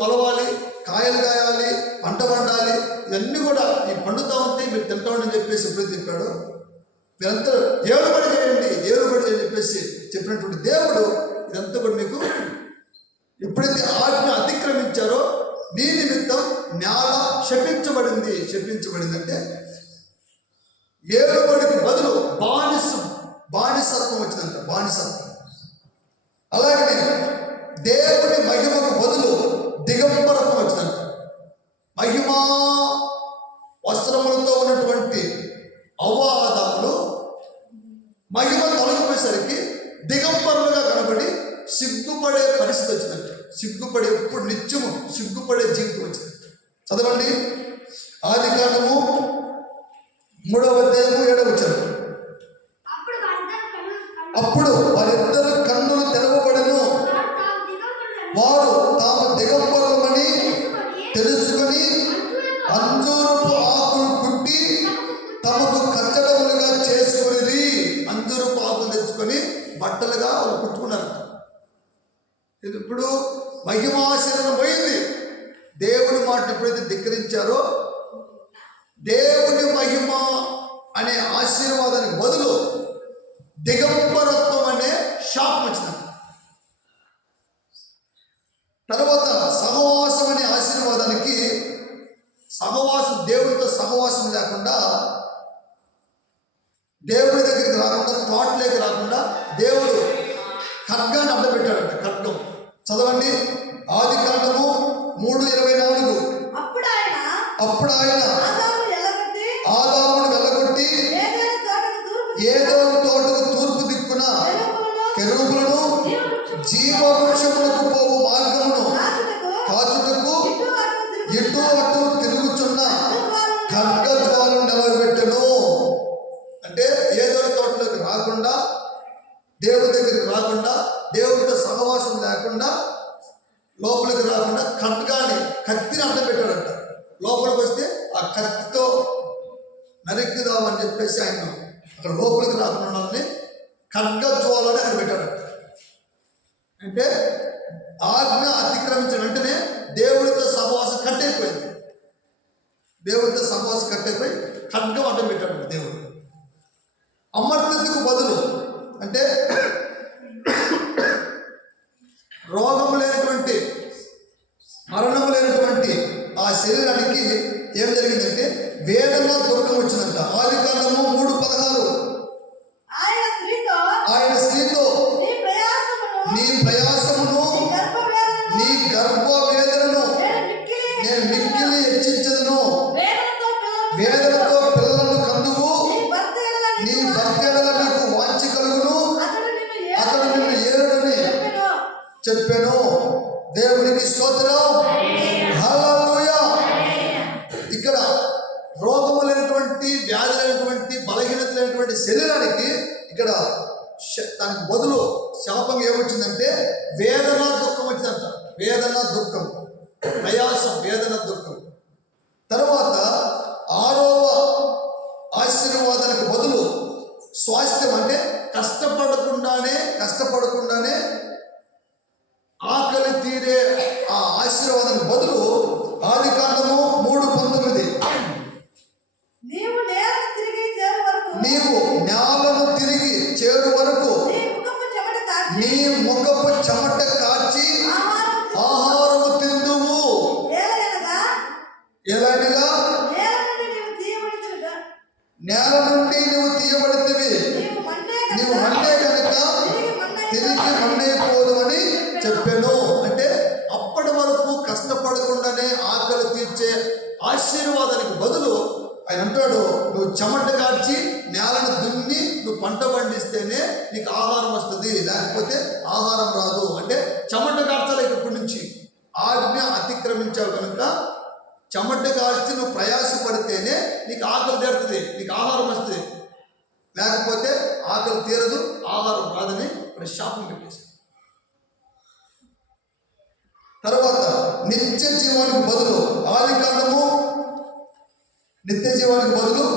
మొలవాలి, కాయలు కాయాలి, ఇవన్నీ కూడా ఈ పండుతా ఉంటే మీరు తింటామని చెప్పేసి ఎప్పుడైతే చెప్పాడో మీరంతా ఏలుబడి చేయండి ఏలుబడి అని చెప్పేసి చెప్పినటువంటి దేవుడు ఇదంతా కూడా మీకు ఎప్పుడైతే ఆజ్ఞ అతిక్రమించారో నీ నిమిత్తం నేల శపించబడింది అంటే ఏలుబడికి బదులు బానిసత్వం వచ్చిందంట, బానిసత్వం. అలాగే దేవుని మహిమకు బదులు దిగంబరత్వం వచ్చిందంట. మహిమా వస్త్రములతో ఉన్నటువంటి అవ్వాదాములు మహిమ తొలగిపోయేసరికి దిగంబరులుగా కనబడి సిగ్గుపడే పరిస్థితి వచ్చిందంట. సిగ్గుపడే, ఎప్పుడు నిత్యము సిగ్గుపడే జీవితం వచ్చిందంట. చదవండి ఆదికాండము 3వ అధ్యాయము 7వ వచనం. అప్పుడు వారిద్దరు కన్నులు తెరవబడెను, వారు తాము దిగంబరులమని తెలుసుకొని అంజూరపు ఆకులు కుట్టి తమకు కచ్చడములుగా చేసుకుని అంజూరపు ఆకులు తెచ్చుకొని బట్టలుగా వాళ్ళు కుట్టుకున్నారు. ఇప్పుడు మహిమాశరణం పోయింది. దేవుని మాట ఎప్పుడైతే ధిక్కరించారో దేవుని మహిమ అనే ఆశీర్వాదానికి బదులు దిగంబరత్వం అనే శాపం వచ్చింది. తర్వాత సహవాసం అనే ఆశీర్వాదానికి సహవాసం, దేవునితో సహవాసం లేకుండా, దేవుని దగ్గరికి రాకుండా, తోటలోకి రాకుండా దేవుడు ఖడ్గాన్ని అడ్డపెట్టాడంట. ఖడ్గం చదవండి ఆదికాండము 3:24. అప్పుడు ఆయన ఆదామును వెళ్ళగొట్టి ఏదోము తోటకు తూర్పు దిక్కున కెరూబులను జీవవృక్షములకు పోవు మార్గమును కాచుటకు ఇటు అటు తిరుగుచున్న ఖడ్గజ్వాలను నిలబెట్టెను. అంటే ఏదో తోటలోకి రాకుండా, దేవుడి దగ్గరికి రాకుండా, దేవుడితో సహవాసం లేకుండా, లోపలికి రాకుండా కత్తిని అడ్డపెట్టాడంట. లోపలికి వస్తే ఆ కత్తితో నరికిదామని చెప్పేసి ఆయన అక్కడ లోపలికి రాకుండా ఖడ్గజ్వాలని అక్కడ పెట్టాడంట. అంటే ఆజ్ఞ అతిక్రమించిన వెంటనే దేవుడితో సహవాసం కట్టయిపోయింది. దేవుడితో సహవాసం కట్టయిపోయి ఖడ్గం అడ్డం పెట్టాడు దేవుడు. అమర్త్యతకు బదులు అంటే రోగము లేనటువంటి, మరణము లేనటువంటి ఆ శరీరానికి ఏం జరిగిందంటే వేదన, దుఃఖం వచ్చిందంట. ఆదికాండము 3:16. ఆయన స్త్రీతో నీ ప్రయాసమును నీ గర్భ వేదనను నేను మిక్కిలి హెచ్చించదును, వేదనతో పిల్లలను కందువు, నీ భర్త ఎడల నీకు వాంఛ కలుగును, అతడు నిన్ను ఏలుడని చెప్పాను. దేవునికి స్తోత్రం, హల్లెలూయా. ఇక్కడ రోగము లేనటువంటి, వ్యాధి లేనటువంటి, బలహీనత లేనటువంటి శరీరానికి ఇక్కడ దానికి బదులు శాపం ఏమొచ్చిందంటే వేదన, దుఃఖం వచ్చిందంట. వేదన, దుఃఖం, ప్రయాసం, వేదన, దుఃఖం. తర్వాత 6వ ఆశీర్వాదానికి బదులు స్వాస్థ్యం. అంటే కష్టపడకుండానే ఆకలి తీరే ఆ ఆశీర్వాదానికి బదులు ఆదికాండము 3:19. నీవు నేలను తిరిగి చేరు వరకు నీ ముఖపు చెమట కార్చి ఆహారము తిందువు. ఎలాగనగా నేల నుండి నువ్వు తీయబడితివి, నీవు మన్నే కనుక తిరిగి మన్నైపోదు అని చెప్పాను. అంటే అప్పటి వరకు కష్టపడకుండానే ఆకలి తీర్చే ఆశీర్వాదానికి బదులు ఆయన అంటాడు, నువ్వు చెమట కార్చి నేలను దున్ని నువ్వు పంట పండిస్తేనే నీకు ఆహారం వస్తుంది, లేకపోతే ఆహారం రాదు. అంటే చెమట కార్చాలి. ఇప్పటి నుంచి ఆజ్ఞ అతిక్రమించావు కనుక చెమట కార్చి నువ్వు ప్రయాసపడితేనే నీకు ఆకలి తీరుతుంది, నీకు ఆహారం వస్తుంది, లేకపోతే ఆకలి తీరదు, ఆహారం రాదని శాపం పెట్టేసి. తర్వాత నిత్య జీవానికి బదులు ఆదికాండము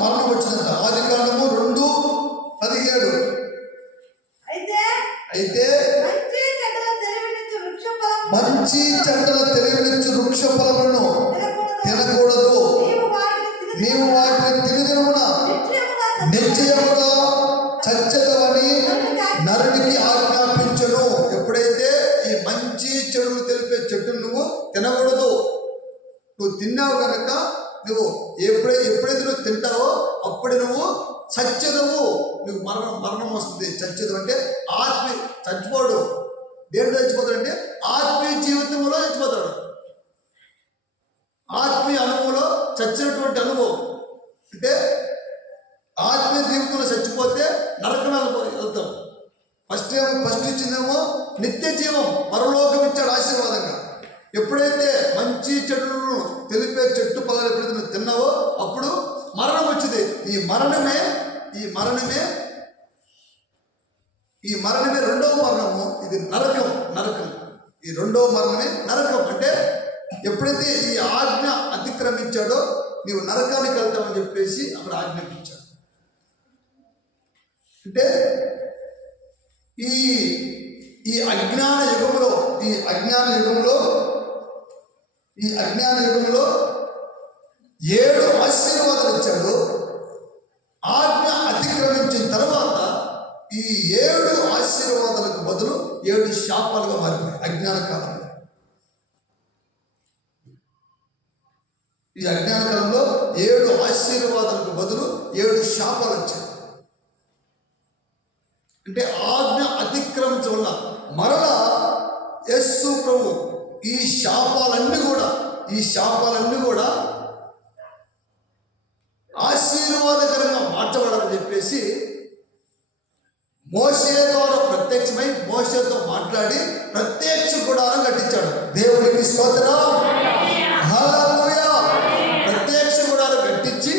మరణం వచ్చిందంట. ఆదికాండము 2:17. అయితే మంచి చెడ్డల తెలివినిచ్చు వృక్ష ఫలములను తినకూడదు, తిన్నావు కనుక నువ్వు ఎప్పుడైతే నువ్వు తింటావో అప్పుడు నువ్వు చచ్చెదవు. నువ్వు మరణం వస్తుంది. చచ్చెదవు అంటే చచ్చిపోడు. దేంట్లో చచ్చిపోతాడు అంటే ఆత్మీయ జీవితంలో చచ్చిపోతాడు. ఆత్మీయ అనుభవంలో చచ్చినటువంటి అనుభవం అంటే ఆత్మీయ జీవితంలో చచ్చిపోతే నరకణాలకు వెళ్తాం. ఫస్ట్ ఇచ్చిందేమో నిత్య జీవం, పరలోకం ఇచ్చాడు ఆశీర్వాదంగా. ఎప్పుడైతే మంచి చెడులను తెలిపే చెట్టు పదాలు ఎప్పుడైతే నువ్వు తిన్నావో అప్పుడు మరణం వచ్చింది. ఈ మరణమే రెండవ మరణము. ఇది నరకం. ఈ రెండవ మరణమే నరకం. అంటే ఎప్పుడైతే ఈ ఆజ్ఞ అతిక్రమించాడో నీవు నరకానికి వెళ్తామని చెప్పేసి అక్కడ ఆజ్ఞాపించాడు. అంటే ఈ అజ్ఞాన యుగంలో 7 ఆశీర్వాదాలు ఇచ్చాడు. ఆజ్ఞ అతిక్రమించిన తర్వాత ఈ 7 ఆశీర్వాదాలకు బదులు 7 శాపాలుగా మారిపోయాయి. అజ్ఞాన కాలంలో ఈ అజ్ఞాన కాలంలో 7 ఆశీర్వాదాలకు బదులు 7 శాపాలు వచ్చాయి. అంటే ఆజ్ఞ అతిక్రమించడం వల్ల మరలా యేసు ప్రభు ఈ శాపాలన్నీ కూడా ఆశీర్వాదకరంగా మార్చబడాలని చెప్పేసి మోషే ద్వారా ప్రత్యక్షమై మోషేతో మాట్లాడి ప్రత్యక్ష గుడారం కట్టించాడు. దేవుడికి స్తోత్రం, హల్లెలూయా. ప్రత్యక్ష గుడారం కట్టించి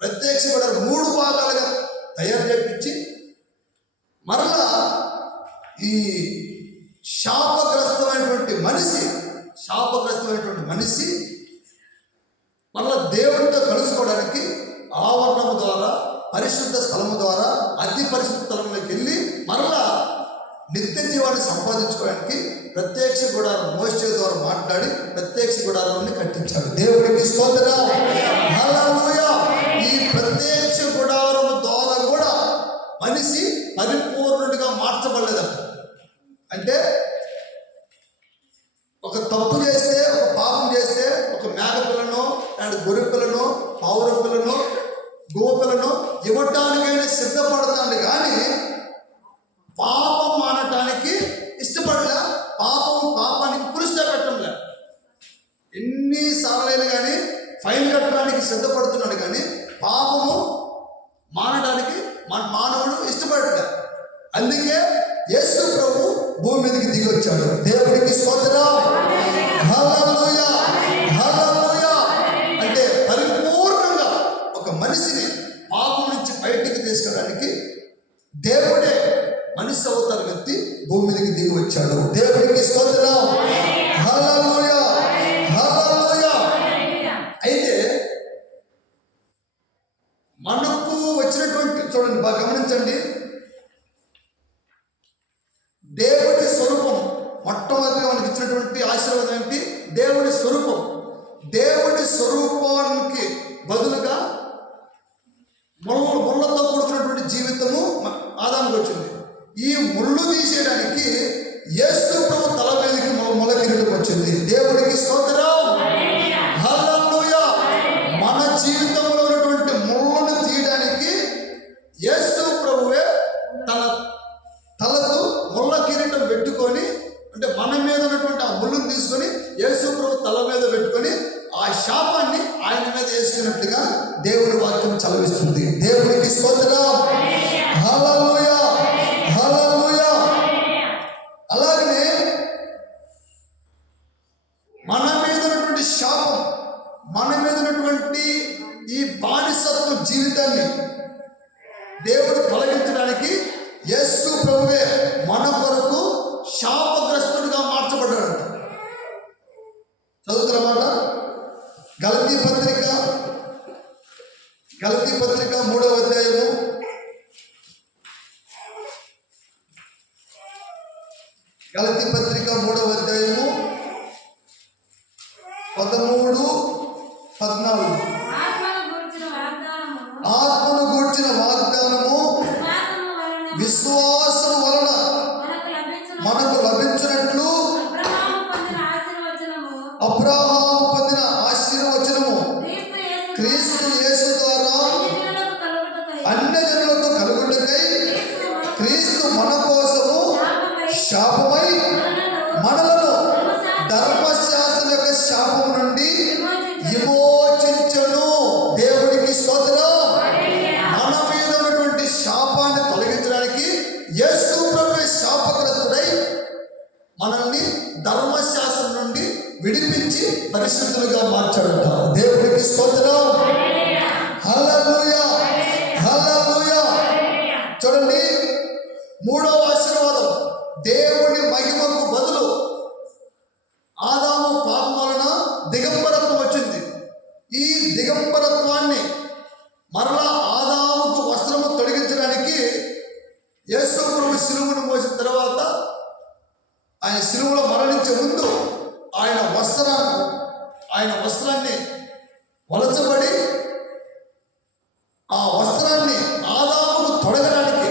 ప్రత్యక్ష గుడారం 3 భాగాలుగా తయారు చేయించి మరలా ఈ శాపగ్రస్తమైనటువంటి మనిషి మరలా దేవుడితో కలుసుకోవడానికి ఆవరణము ద్వారా, పరిశుద్ధ స్థలము ద్వారా, అతి పరిశుద్ధ స్థలంలోకి వెళ్ళి మరలా నిత్య జీవాన్ని సంపాదించుకోవడానికి ప్రత్యక్ష గుడారం మోషే ద్వారా మాట్లాడి ప్రత్యక్ష గుడారాన్ని కట్టించాడు. దేవుడికి స్తోత్రం, హల్లెలూయా. ఈ ప్రత్యక్ష గుడారము ద్వారా కూడా మనిషి పరిపూర్ణుడిగా మార్చబడలేదట. అంటే ఒక తప్పు చేస్తే, ఒక పాపం చేస్తే, ఒక మేక పిల్లను అండ్ గొర్రె పిల్లను, పావుర పిల్లను, గోవ పిల్లను ఇవ్వటానికైనా సిద్ధపడతాడు. కానీ పాపం మానటానికి ఇష్టపడలే. పాపానికి పురుష పెట్టంలే. ఎన్నిసార్లైనా కానీ ఫైన్ కట్టడానికి సిద్ధపడుతున్నాడు. కానీ పాపము మానడానికి మానవుడు ఇష్టపడలే. అందుకే యేసు ప్రభు భూమి మీదకి దిగి వచ్చాడు. దేవుడికి స్తోత్రం, హల్లెలూయా, హల్లెలూయా. అంటే పరిపూర్ణంగా ఒక మనిషిని పాపం నుంచి బయటికి తీసుకెళ్ళడానికి దేవుడే మనిషి అవతారం ఎత్తి భూమి మీదకి దిగి వచ్చాడు. దేవుడికి స్తోత్రం, హల్లెలూయా, హల్లెలూయా. అయితే మనకు వచ్చినటువంటి చూడండి, బాగా గమనించండి. దేవుడి స్వరూపం మొట్టమొదటిగా మనకి ఇచ్చినటువంటి ఆశీర్వాదం ఏంటి? దేవుడి స్వరూపం. దేవుడి స్వరూపానికి బదులుగా ముళ్ళతో కూడుకున్నటువంటి జీవితము ఆదానికి వచ్చింది. ఈ ముళ్ళు తీసేయడానికి యేసు ప్రభు తల మీదకి ముళ్ళ కిరీటం వచ్చింది. దేవుడికి స్తోత్రం, హల్లెలూయా. మన జీవితంలో ఉన్నటువంటి ముళ్ళను తీయడానికి యేసు ప్రభువే తన తలకు ముళ్ళ కిరీటం పెట్టుకొని, అంటే మన మీద ఉన్నటువంటి ఆ ముళ్ళును తీసుకొని యేసు ప్రభు తల మీద పెట్టుకొని ఆ శాపాన్ని ఆయన మీద వేసుకున్నట్లుగా దేవుడి వాక్యం చలవిస్తుంది. దేవుడికి స్తోత్రం, హల్లెలూయా, హల్లెలూయా. అలాగనే మన మీద ఉన్నటువంటి శాపం, మన మీద ఉన్నటువంటి ఈ బానిసత్వ జీవితాన్ని దేవుడు తొలగించడానికి యేసు ప్రభువే మన కొరకు శాపగ్రస్తుడిగా మార్చబడ్డాడు. చదువుతున్నమాట గలతీ పత్రిక 3వ అధ్యాయము 13, 14. ఆత్మను గూర్చిన వాగ్దానము విశ్వాసం వలన మనకు లభించినట్లు అబ్రహాము పొందిన ఆశీర్వాదము పుట్టించి పరిశుద్ధులుగా మార్చాడట. దేవుడికి స్తోత్రం. హల్లెలూయా, హల్లెలూయా. చూడండి, మూడవ ఆశీర్వాదం, దేవుని మహిమకు బదులు ఆదాము పాపం వలన దిగంబరత్వం వచ్చింది. ఈ దిగంబరత్వాన్ని మరలా ఆదాముకు వస్త్రము తొలగించడానికి యేసు ప్రభువు శిలువను మోసిన తర్వాత, ఆయన శిలువలో మరణించే ముందు ఆయన వస్త్రాన్ని వలచబడి ఆ వస్త్రాన్ని ఆదాముకు తొడగడానికి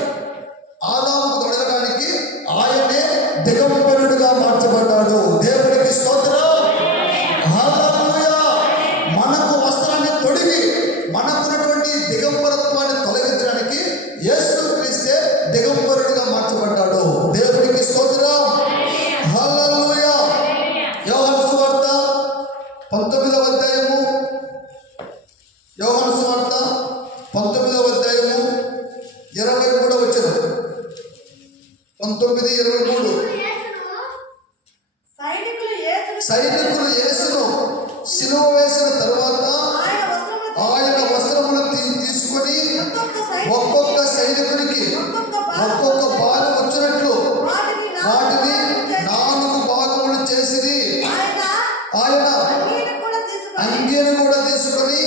ఆయనే దిగంబరుడుగా మార్చబడ్డాడు. దేవుడికి స్తోత్రం. హల్లెలూయా. మనకు వస్త్రాన్ని తొడిగి మనకున్నటువంటి దిగంబరత్వాన్ని తొలగించడానికి యేసు క్రీస్తే దిగంబరుడుగా మార్చబడ్డాడు. దేవుడికి స్తోత్రం. హల్లెలూయా. యోహాను సువార్త 19వ అధ్యాయము, యోహాను సువార్త 19వ అధ్యాయము 23వ వచనం. 19:23. సైనికులు యేసును సిలువ వేసిన తర్వాత ఆయన వస్త్రములు తీసుకొని ఒక్కొక్క సైనికునికి ఒక్కొక్క భాగం వచ్చినట్లు వాటిని 4 భాగములు చేసిరి. ఆయన అంగీని కూడా తీసుకొని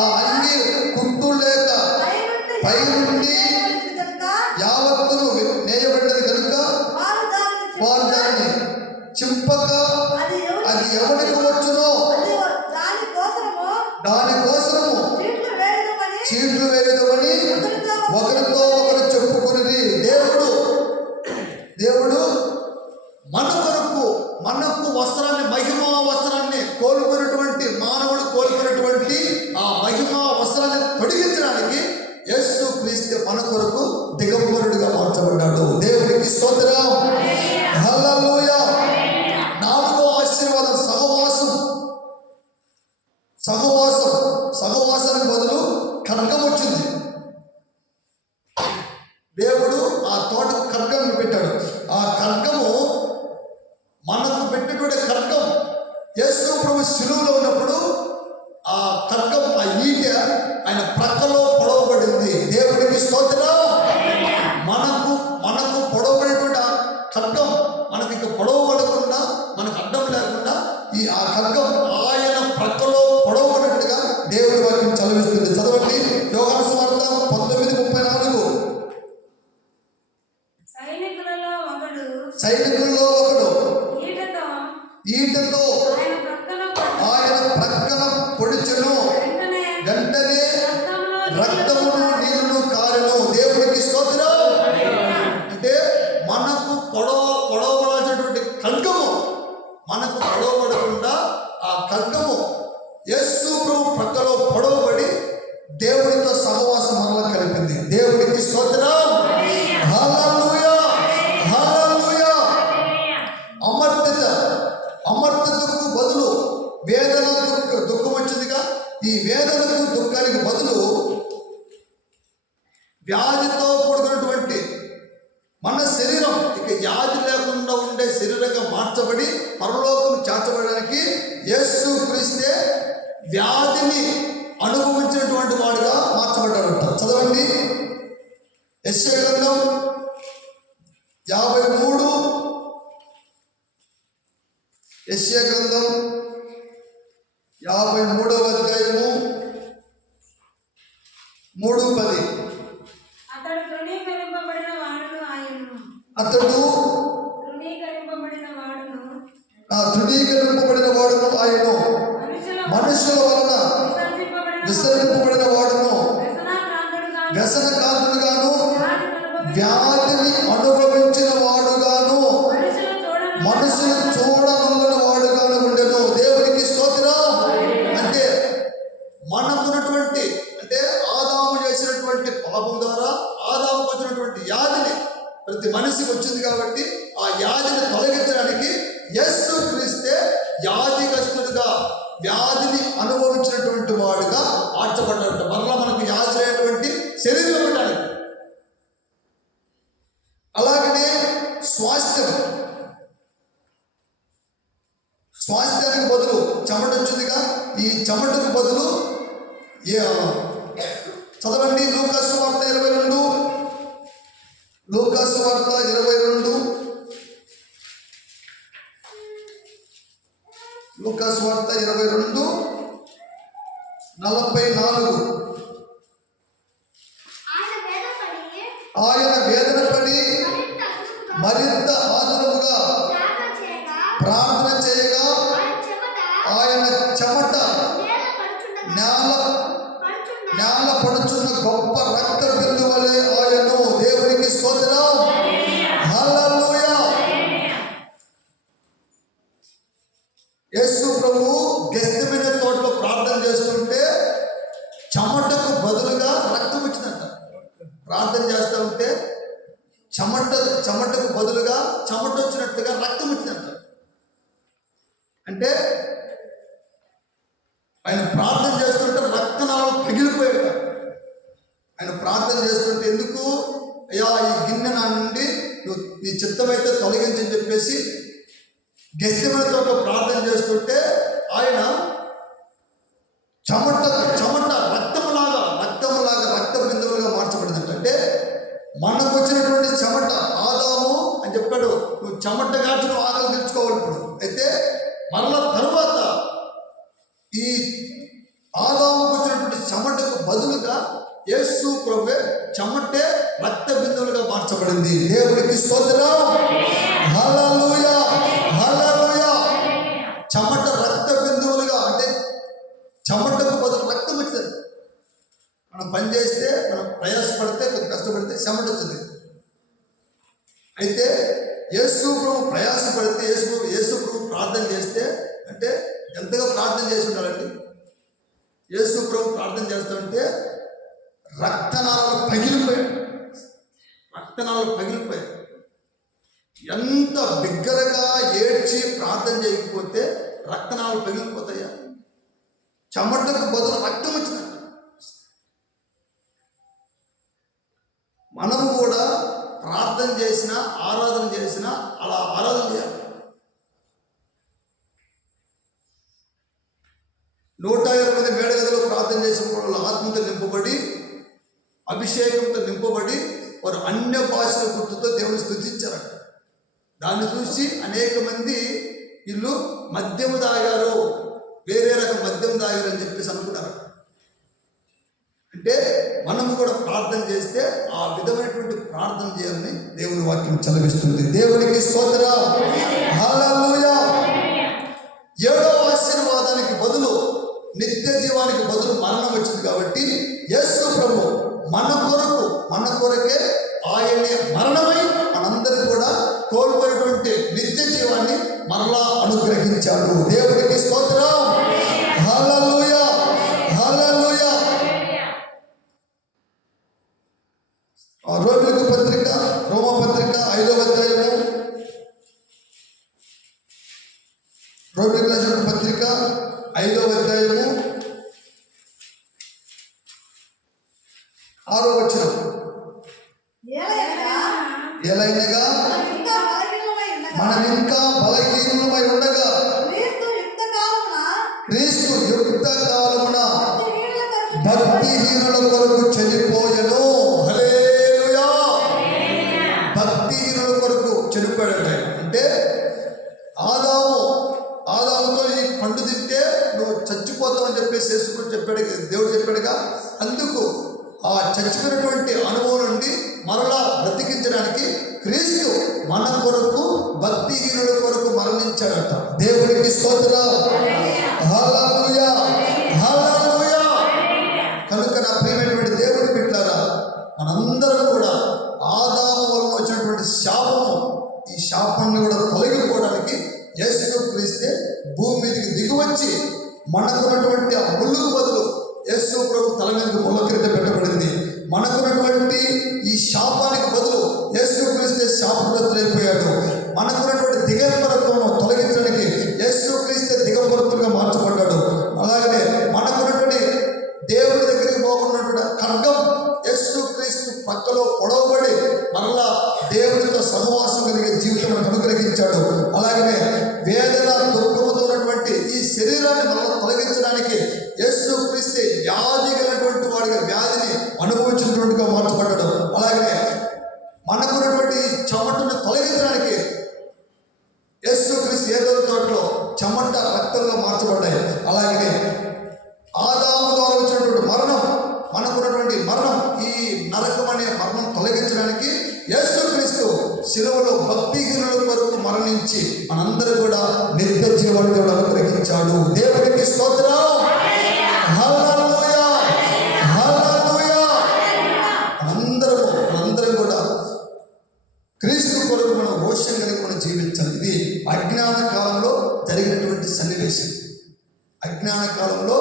ఆ అంగీ కుట్టు లేక పై నుండి యావత్తును నేయబడినది కనుక వారు దానిని చింపక అది ఎవరికి వచ్చునో దానికోసము చీట్లు వేయదమని ఒకరితో ఒకరు చెప్పుకుని దేవుడు మనకు వస్త్రాన్ని, మహిమా వస్త్రాన్ని కోల్పోయినటువంటి మానవుడు కోల్పోయినటువంటి ఆ మహిమా వస్త్రాన్ని తొలగించడానికి యేసు క్రీస్తు మన కొరకు దిగంబరుడిగా మార్చబడ్డాడు. దేవుడికి స్తోత్రం. హల్లెలూయా. 4వ ఆశీర్వాదం, సహవాసానికి బదులు ఖడ్గం వచ్చింది. దేవుడు ఆ తోటకు ఖడ్గం పెట్టాడు. ఆ ఖడ్గము మనకు పెట్టినటువంటి ఖడ్గం యేసు ప్రభు శిలువలో ఉన్నప్పుడు ఆ ఖడ్గం, ఆ ఈట ఆయన ప్రక్కలో పొడవబడింది. దేవుడికి స్తోత్రం. మనకు పొడవబడినటువంటి ఆ ఖడ్గం మనకి ఇక పొడవబడకుండా, మనకు అడ్డం లేకుండా ఆ ఖడ్గం ఆయన ప్రక్కలో పొడవబడినట్టుగా దేవుడి వాక్యం చదివిస్తుంది. చదవండి, యోహాను సువార్త 19:34. సైనికులలో ఒకడు ఈటతో ఆయన ప్రక్కన పొడిచెను, వెంటనే రక్తమును నీళ్లు కారెను. దేవుడికి స్తోత్రం. అంటే మనకు పొడవబడాల్సినటువంటి ఖడ్గము మనకు పొడవబడకుండా ఆ ఖడ్గము యేసు ప్రభు ప్రక్కలో పొడవబడి దేవుడితో సహవాసం మనలో కలిపింది. దేవుడికి స్తోత్రం. హల్లెలూయా, హల్లెలూయా. అమర్త్యతకు బదులు వేదన, దుఃఖం వచ్చిందిగా. ఈ వేదనకు దుఃఖానికి బదులు వ్యాధితో కూడుకున్నటువంటి మన శరీరం ఇక వ్యాధి లేకుండా ఉండే శరీరంగా మార్చబడి పరలోకం చేర్చబడడానికి యేసు క్రీస్తే వ్యాధిని అనుభవించినటువంటి వాడుగా మార్చబడ్డాడంట. చదవండి, యెషయా గ్రంథం 53, యెషయా గ్రంథం 53వ అధ్యాయము 3:10. అతడు తృణీకరింపబడిన వాడును ఆయనను. మనుషుల వలన విసర్జింపబడిన వాడును, వ్యసనకాంతుడుగాను, వ్యాధిని అనుభవించిన వాడుగాను, మనుషులు చూడనున్న వాడుగాను ఉండెను. దేవుడికి స్తోత్రం. అంటే మనకున్నటువంటి, అంటే ఆదాము చేసినటువంటి పాపం ద్వారా ఆదాముకు వచ్చినటువంటి వ్యాధిని ప్రతి మనిషికి వచ్చింది కాబట్టి ఆ వ్యాధిని తొలగించడానికి యేసు క్రీస్తే వ్యాధిగ్రస్తుడుగా, వ్యాధిని అనుభవించినటువంటి వాడుగా మార్చబడ్డాడు. మరలా మనకు వ్యాధి లేనటువంటి శరీరం ఇవ్వడానికి. అలాగనే స్వాస్థ్యానికి చెమటకు బదులు చెమట వచ్చిందిగా, ఈ చెమటకు బదులు చదవండి లూకాసు వార్త 22, లూకాసు వార్త 22, లూకాసు వార్త 22:44. ఆయన వేదన పడి మరింత ఆతురముగా ప్రార్థన చేయగా ఆయన చెమట నేల పడుచున్న గొప్ప రక్త బిందువలే ఆయను. దేవునికి స్తోత్రం. హల్లెలూయా. యేసు ప్రభువు గెత్సెమనే తోటలో ప్రార్థన చేస్తుంటే చెమటకు బదులుగా రక్తం వచ్చిందంట. ప్రార్థన చేస్తూ ఉంటే చెమటకు బదులుగా చెమట వచ్చినట్టుగా రక్తం వచ్చిందంట. అంటే ఆయన ప్రార్థన చేస్తుంటే రక్తనాళాలు పగిలిపోయాడు. ఆయన ప్రార్థన చేస్తుంటే ఎందుకు అయ్యా ఈ గిన్నె నా నుండి నీ చిత్తమైతే తొలగించని చెప్పేసి గెత్సెమనే తోటలో ప్రార్థన చేస్తుంటే ఆయన చెమట రక్త బిందువులుగా మార్చబడిందంట. అంటే మనకు వచ్చినటువంటి చెమట ఆదాము అని చెప్పాడు, నువ్వు చెమట కాచి నువ్వు ఆకలి తీర్చుకోవాలి. ఇప్పుడు అయితే మరలా తరువాత ఈ ఆదాముకు వచ్చినటువంటి చెమటకు బదులుగా యేసు ప్రభువే చెమటే రక్త బిందువులుగా మార్చబడింది. దేవునికి స్తోత్రం. హల్లెలూయా, హల్లెలూయా. చెమట రక్త బిందువులుగా అంటే చెమటకు బదులు రక్తం వచ్చింది. మనం పని చేస్తే, మనం ప్రయాసపడితే, కష్టపడితే చెమట వచ్చింది. అయితే యేసు ప్రభు ప్రయాసపడితే, యేసు ప్రభు ప్రార్థన చేస్తే అంటే ఎంతగా ప్రార్థన చేసి ఉండాలండి. యేసు ప్రభు ప్రార్థన చేస్తుంటే రక్తనాళాలు పగిలిపోయాయి. ఎంత బిగ్గరగా ఏడ్చి ప్రార్థన చేయకపోతే రక్తనాళాలు పగిలిపోతాయా? చెమటకు బదులు రక్తం వచ్చిందంట. మనము కూడా ప్రార్థన చేసినా, ఆరాధన చేసినా అలా ఆరాధన చేయాలి. 120 మేడగదిలో ప్రార్థన చేసిన వాళ్ళు ఆత్మతో నింపబడి, అభిషేకంతో నింపబడి వారు అన్య భాషల గుర్తుతో దేవుని స్తుతించారట. దాన్ని చూసి అనేక మంది వీళ్ళు మద్యము తాగారు, వేరే రకం మద్యం తాగారు అని చెప్పేసి అనుకున్నారు. అంటే మనము కూడా ప్రార్థన చేస్తే ఆ విధమైనటువంటి ప్రార్థన చేయాలని దేవుని వాక్యం చదివిస్తుంది. దేవునికి స్తోత్రం. హల్లెలూయా. 7వ ఆశీర్వాదానికి బదులు, నిత్య జీవానికి బదులు మరణం వచ్చింది కాబట్టి యేసు ప్రభు మన కొరకే ఆయనే మరణమై మనందరినీ కూడా కోల్పోయినటువంటి నిత్య జీవాన్ని మరలా అనుగ్రహించాడు. దేవునికి స్తోత్రం. హల్లెలూయా, హల్లెలూయా. రోమపత్రిక 5వ అధ్యాయము, రోమిలకు రాసిన పత్రిక 5వ అధ్యాయము 6వ వచనం. ఎలైనగా మనం ఇంకా బలహీనులమై ఉండగా క్రీస్తు యుక్త కాలమున భక్తిహీనుల కొరకు చనిపోయెను. హల్లెలూయా. భక్తిహీనుల కొరకు చనిపోయాడు. అంటే ఆదాముతో ఈ పండు తింటే నువ్వు చచ్చిపోతావు అని చెప్పేసి యేసుక్రీస్తు చెప్పాడు, దేవుడు చెప్పాడుగా. అందుకు ఆ చచ్చిపోయినటువంటి అనుభవం నుండి మరలా బ్రతికించడానికి క్రీస్తు మన కొరకు భక్తిహీనుల కొరకు మరణించాడట. దేవునికి స్తోత్రం. హల్లెలూయా, హల్లెలూయా. కనుక నా ప్రియమైనటువంటి దేవుని బిడ్డలారా, మనందరం కూడా ఆదాము వలన వచ్చినటువంటి శాపము, ఈ శాపాన్ని కూడా తొలగిపోవడానికి యేసుక్రీస్తే భూమి మీదకి దిగివచ్చి మనకున్నటువంటి ఆ ముళ్ళకు బదులు యేసు ప్రభు తల మీదకి ముళ్ళ కిరీటం పెట్టబడింది. మనకున్నటువంటి ఈ శాపానికి బదులు యేసుక్రీస్తే శాపగ్రస్తుడైపోయాడు. మనకున్నటువంటి దిగంబరత్వం తొలగించడానికి యేసుక్రీస్తే దిగంబరత్వంగా మార్చబడ్డాడు. అలాగనే మనకున్నటువంటి దేవుడి దగ్గరికి పోకున్నటువంటి ఖడ్గం యేసుక్రీస్తు పక్కలో పొడవబడి మరలా దేవుడితో సహవాసం కలిగే జీవితం అనుగ్రహించాడు. అలాగనే వేదన దుఃఖముతో ఉన్నటువంటి ఈ శరీరాన్ని మనలో తొలగించడానికి యేసు క్రీస్తే వ్యాధి కలిగినటువంటి వాడిగా వ్యాధిని అనుభవించినటువంటిగా మార్చబడ్డాడు. అలాగే మనకున్నటువంటి చెమటను తొలగించడానికి యేసు క్రీస్తు ఏదో తోటలో చెమట రక్తంగా మార్చబడ్డాయి. అలాగే ఆదాము ద్వారా వచ్చినటువంటి మరణం, మనకున్నటువంటి మరణం, ఈ నరకం అనే మరణం తొలగించడానికి యేసుక్రీస్తు శిలువలో భక్తిహీనుల కొరకు మరణించి మనందరూ కూడా నిత్య జీవాన్ని దేవుడు అనుగ్రహించాడు. దేవునికి స్తోత్రం. హల్లెలూయా, హల్లెలూయా. మనందరం కూడా క్రీస్తు కొరకు మనం రోషం కలిగి మనం జీవించాలి. ఇది అజ్ఞాన కాలంలో జరిగినటువంటి సన్నివేశం. అజ్ఞాన కాలంలో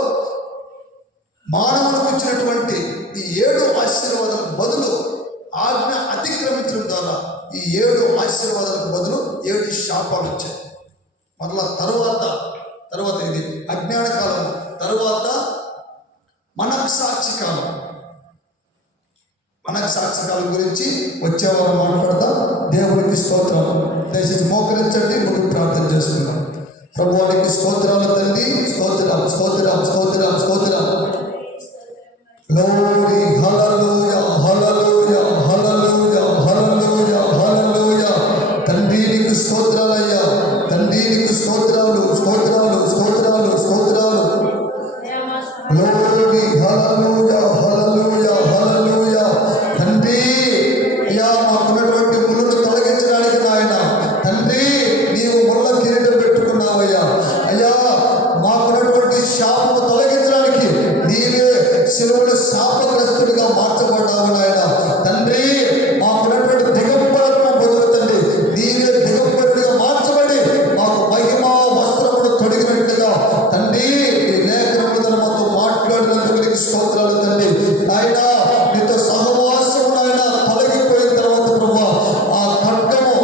మానవులకు ఇచ్చినటువంటి ఈ 7 ఆశీర్వాదాలకు బదులు ఆజ్ఞ అతిక్రమించడం ద్వారా ఈ 7 ఆశీర్వాదాలకు బదులు 7 శాపాలు వచ్చాయి. మరలా తర్వాత ఇది అజ్ఞాన కాలం, తర్వాత మనస్సాక్షి కాలం. మనస్సాక్షి కాలం గురించి వచ్చేవారు మాట్లాడతాం. దేవునికి స్తోత్రం. దయచేసి మోకరించండి, ముందు ప్రార్థన చేసుకున్నాం. ప్రభువానికి స్తోత్రాలు తండ్రి. స్తోత్రం, స్తోత్రం, స్తోత్రం, స్తోత్రం. Glory, hallelujah, hallelujah, hallelujah, hallelujah, hallelujah. తండ్రి నీకు స్తోత్రాలయ్యా, తండ్రి నీకు స్తోత్రాలు, స్తోత్రాలు, స్తోత్రాలు, స్తోత్రాలు. Glory, hallelujah, hallelujah, hallelujah. తండ్రి అయ్యా, మాకున్నటువంటి ముళ్ళను తొలగించడానికి నాయన తండ్రి నీవు ముళ్ళ కిరీటం పెట్టుకున్నావయ్యా. అయ్యా, మాకున్నటువంటి శాపము తొలగించడానికి నీవే శిలువలో శాపగ్రస్తుడిగా మార్చబడ్డావు నాయన. తండ్రి మాకున్నటువంటి దిగంబరత్వం బదులు తండ్రి నీవే దిగంబరుడిగా మార్చబడి మాకు మహిమ వస్త్రమును తొడిగినట్లుగా తండ్రి ఈ లేఖనములను మాతో మాట్లాడినందుకు నీకు స్తోత్రాలు తండ్రి. నాయన నీతో సహవాసము నాయన తొలగిపోయిన తర్వాత ప్రభువా ఆ ఖడ్గము,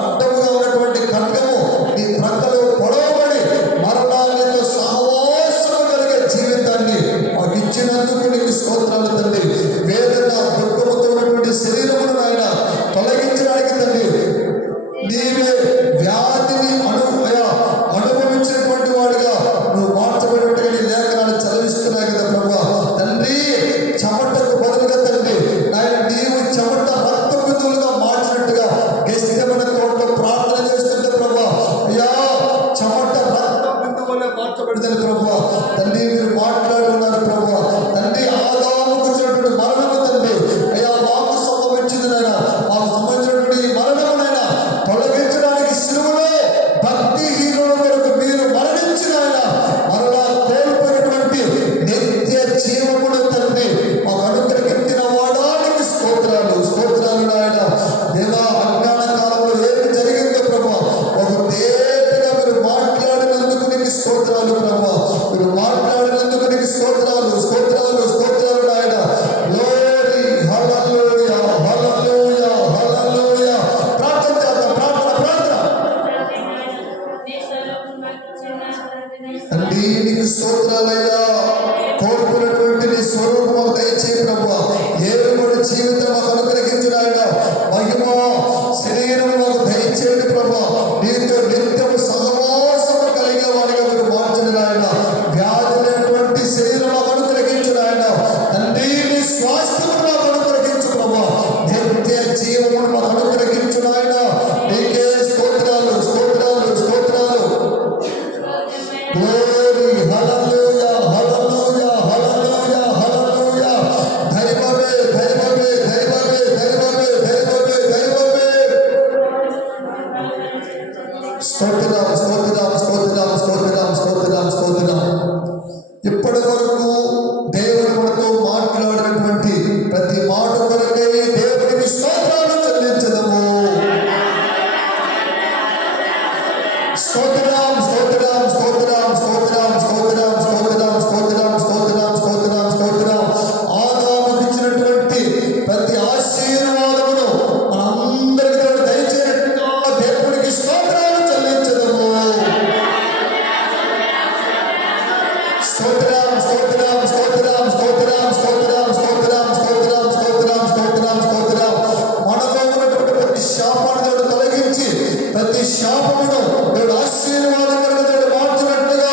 అడ్డముగా ఉన్నటువంటి ఖడ్గము నీ ప్రక్కలో పొడవబడి మరలా నీతో సహవాసము కలిగే జీవితాన్ని మాకు ఇచ్చినందుకు నీకు స్తోత్రాలు తండ్రి. వేదన దుఃఖముతో ఉన్నటువంటి శరీరమును నాయన తొలగించడానికి తండ్రి నీవే వ్యాధిని అనుభవించినటువంటి వాడిగా నువ్వు మార్చబడినట్టుగా నీ లేఖనాలు చదివిస్తున్నాయి కదా ప్రభువా. తండ్రి చెమటకు బదులుగా తండ్రి నాయన నీవు చెమట రక్త బిందువులుగా మార్చినట్టుగా గెస్తెమనే తోటలో ప్రార్థన చేస్తుంటే ప్రభువా అయ్యా చెమట రక్త బిందువులే మార్చబడిందని ప్రభువా తండ్రి మీరు మాట్లాడి ఉన్నారు ప్రభువా. తండ్రి ఆదాముకు వచ్చినటువంటి మరణము తండ్రి అయ్యా మాకు సంభవించింది నాయన. మాకు సంబంధించినటువంటి ఈ మరణమునైనా తొలగించడానికి శిలువలో భక్తిహీనుల కొరకు మీరు మరణించిన ఆయన మరలా కోల్పోయినటువంటి నిత్య జీవమును తండ్రి మాకు అనుగ్రహించిన వాడానికి స్తోత్రాలు, స్తోత్రాలు నాయన. దేవా అజ్ఞాన కాలంలో ఏమి జరిగిందో ప్రభువా ఒక తేటగా మీరు మాట్లాడినందుకు నీకు స్తోత్రాలు ప్రభువా. మీరు మాట్లాడినందుకు నీకు స్తోత్రాలు, స్తోత్రాలు, స్తోత్రాలు నాయన. గ్లోరీ, హల్లెలూయా, హల్లెలూయా, హల్లెలూయా. ప్రార్థన చేద్దాం, ప్రార్థన, ప్రార్థన. తండ్రి నీకు స్తోత్రాలయ్యా. కోరుకున్నటువంటి నీ స్వరూపం మాకు దయచేయి ప్రభువా. ఏలుబడి జీవితం మాకు అనుగ్రహించిన ఆయన మహిమ శరీరం మాకు దయచేయండి ప్రభువా. నీతో నిత్యము సహవాసము కలిగే వాడిగా మీరు మార్చిన ఆయన. వ్యాధి లేనటువంటి శరీరం మాకు అనుగ్రహించిన ఆయన తండ్రి నీ స్వాస్థ్యము మాకు అనుగ్రహించు ప్రభువా. నిత్య జీవమును మాకు అనుగ్రహించిన ఆయన నీకే స్తోత్రాలు, స్తోత్రాలు, స్తోత్రాలు. Glory, hallelujah, hallelujah, hallelujah, hallelujah. దైవమే, దైవమే, దైవమే, దైవమే, దైవమే, దైవమే. స్తోత్రం, స్తోత్రం, స్తోత్రం, స్తోత్రం, స్తోత్రం, స్తోత్రం. ఇప్పటి వరకు దేవుడు మనతో మాట్లాడినటువంటి ప్రతి మాట కొరకై దేవునికి స్తోత్రాలు చెల్లించదము. స్తోత్రం, స్తోత్రం, స్తోత్రం, స్తోత్రం, స్తోత్రం, స్తోత్రం, స్తోత్రం, స్తోత్రం, స్తోత్రం, స్తోత్రం. ఆదాముకు ఇచ్చినటువంటి ప్రతి ఆశీర్వాదమును మనందరికీ దేవుడు దయచేయనట్టుగా దేవుడికి స్తోత్రాలు చెల్లించదము. స్తోత్రం, స్తోత్రం, స్తోత్రం, స్తోత్రం, స్తోత్రం, స్తోత్రం, స్తోత్రం, స్తోత్రం, స్తోత్రం, స్తోత్రం. మనలో ఉన్నటువంటి ప్రతి శాపాన్ని దేవుడు తొలగించి ప్రతి శాపమును దేవుడు ఆశీర్వాదకరంగా దేవుడు మార్చినట్టుగా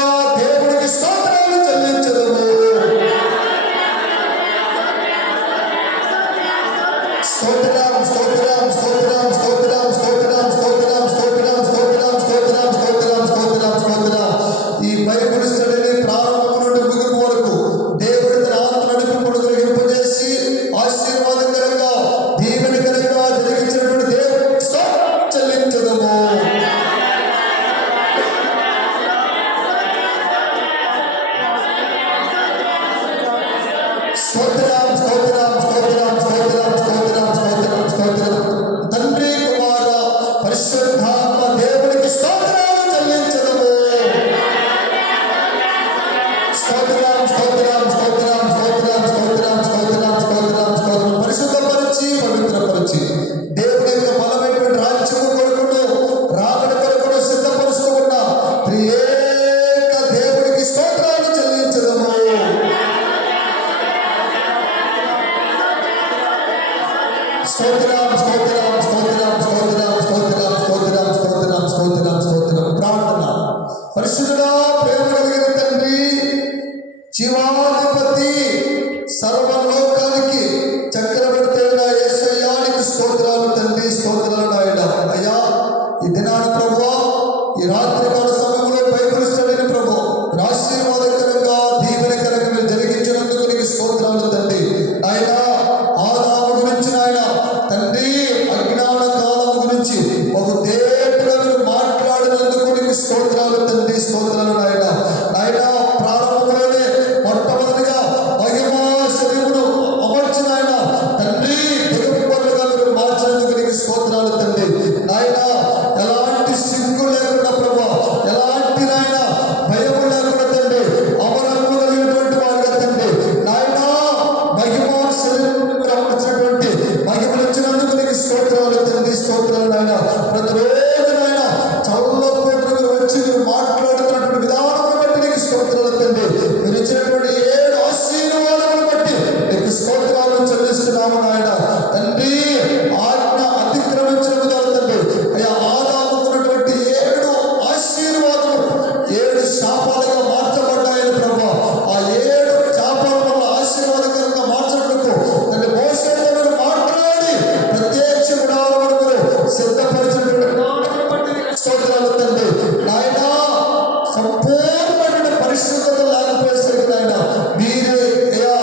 స్తోత్రం స్తోత్రం స్తోత్రం స్తోత్రం స్తోత్రం స్తోత్రం స్తోత్రం. తండ్రి కుమార పరిశుద్ధాత్మ దేవునికి స్తోత్రాలు చెల్లించదము. స్తోత్రం స్తోత్రం స్తోత్రం స్తోత్రం స్తోత్రం స్తోత్రం స్తోత్రం స్తోత్రం. పరిశుద్ధపరిచి పవిత్రపరిచి దేవుని యొక్క బలమైనటువంటి రాజ్యము కొరకును రాకడ కొరకును సిద్ధపరుస్తున్న త్రియేక దేవునికి స్తోత్రాలు చెల్లించదము. స్తోత్రం స్తోత్రం స్తోత్రం స్తోత్రం స్తోత్రం స్తోత్రం స్తోత్రం స్తోత్రం స్తోత్రం. ప్రార్థన. పరిశుద్ధుడా, ప్రేమ కలిగిన తండ్రి, జీవాధిపతి, సర్వలోకానికి చక్రవర్తి అయిన యేసయ్యానికి స్తోత్రాలు తండ్రి, స్తోత్రాలు నాయన. అయ్యా, ఈ దినాన ప్రభువా, ఈ రాత్రికాల సమయంలో బైబిల్ స్టడీని ప్రభు ఆశీర్వాదకరంగా దీవెనకరంగా మీరు జరిగించినందుకు నీకు స్తోత్రాలు తండ్రి. ఆయన ఆదాము గురించి నాయన తండ్రి అజ్ఞాన కాలం గురించి ఒక తేటగా మీరు మాట్లాడినందుకు నీకు స్తోత్రాలు తండ్రి, స్తోత్రాలు నాయన. ఆయన ప్రారంభంలోనే మొట్టమొదటిగా మహిమా శరీరమును అమర్చిన ఆయన తండ్రి దిగంబరులుగా మీరు మార్చినందుకు నీకు స్తోత్రాలు తండ్రి. నాయన ఎలాంటి సిగ్గు లేకుండా ప్రభా, ఎలాంటి నాయన భయము లేకుండా తండ్రి అమరత్వం కలిగినటువంటి వారుగా తండ్రి నాయన మహిమా శరీరమును మీరు అమర్చినటువంటి మహిమలు ఇచ్చినందుకు నీకు స్తోత్రాలు తండ్రి, స్తోత్రాలు నాయన. ప్రతిరోజు నాయన చల్లపోటు మీరు వచ్చి మీరు మాట్లాడుతున్నటువంటి విధానం బట్టి నీకు స్తోత్రాలు తండ్రి. మీరు ఇచ్చినటువంటి 7 ఆశీర్వాదములను బట్టి నీకు స్తోత్రాలు చెల్లిస్తున్నాము నాయన. తండ్రి ఆజ్ఞ అతిక్రమించిన విధానం తండ్రి అయ్యా ఆదాముకున్నటువంటి 7 ఆశీర్వాదములు 7 శాపాలుగా మార్చబడ్డాయని ప్రభు. ఆ 7 శాపాల వల్ల ఆశీర్వాదకరంగా మార్చినందుకు తండ్రి మోషేతో మీరు మాట్లాడి ప్రత్యక్ష గుడారమును మీరు సిద్ధపరిచినటువంటి విధానమును బట్టి నీకు స్తోత్రాలు తండ్రి. నాయన సంపూర్ణమైన పరిశుద్ధత లేకపోయేసరికి నాయన మీరే అయ్యా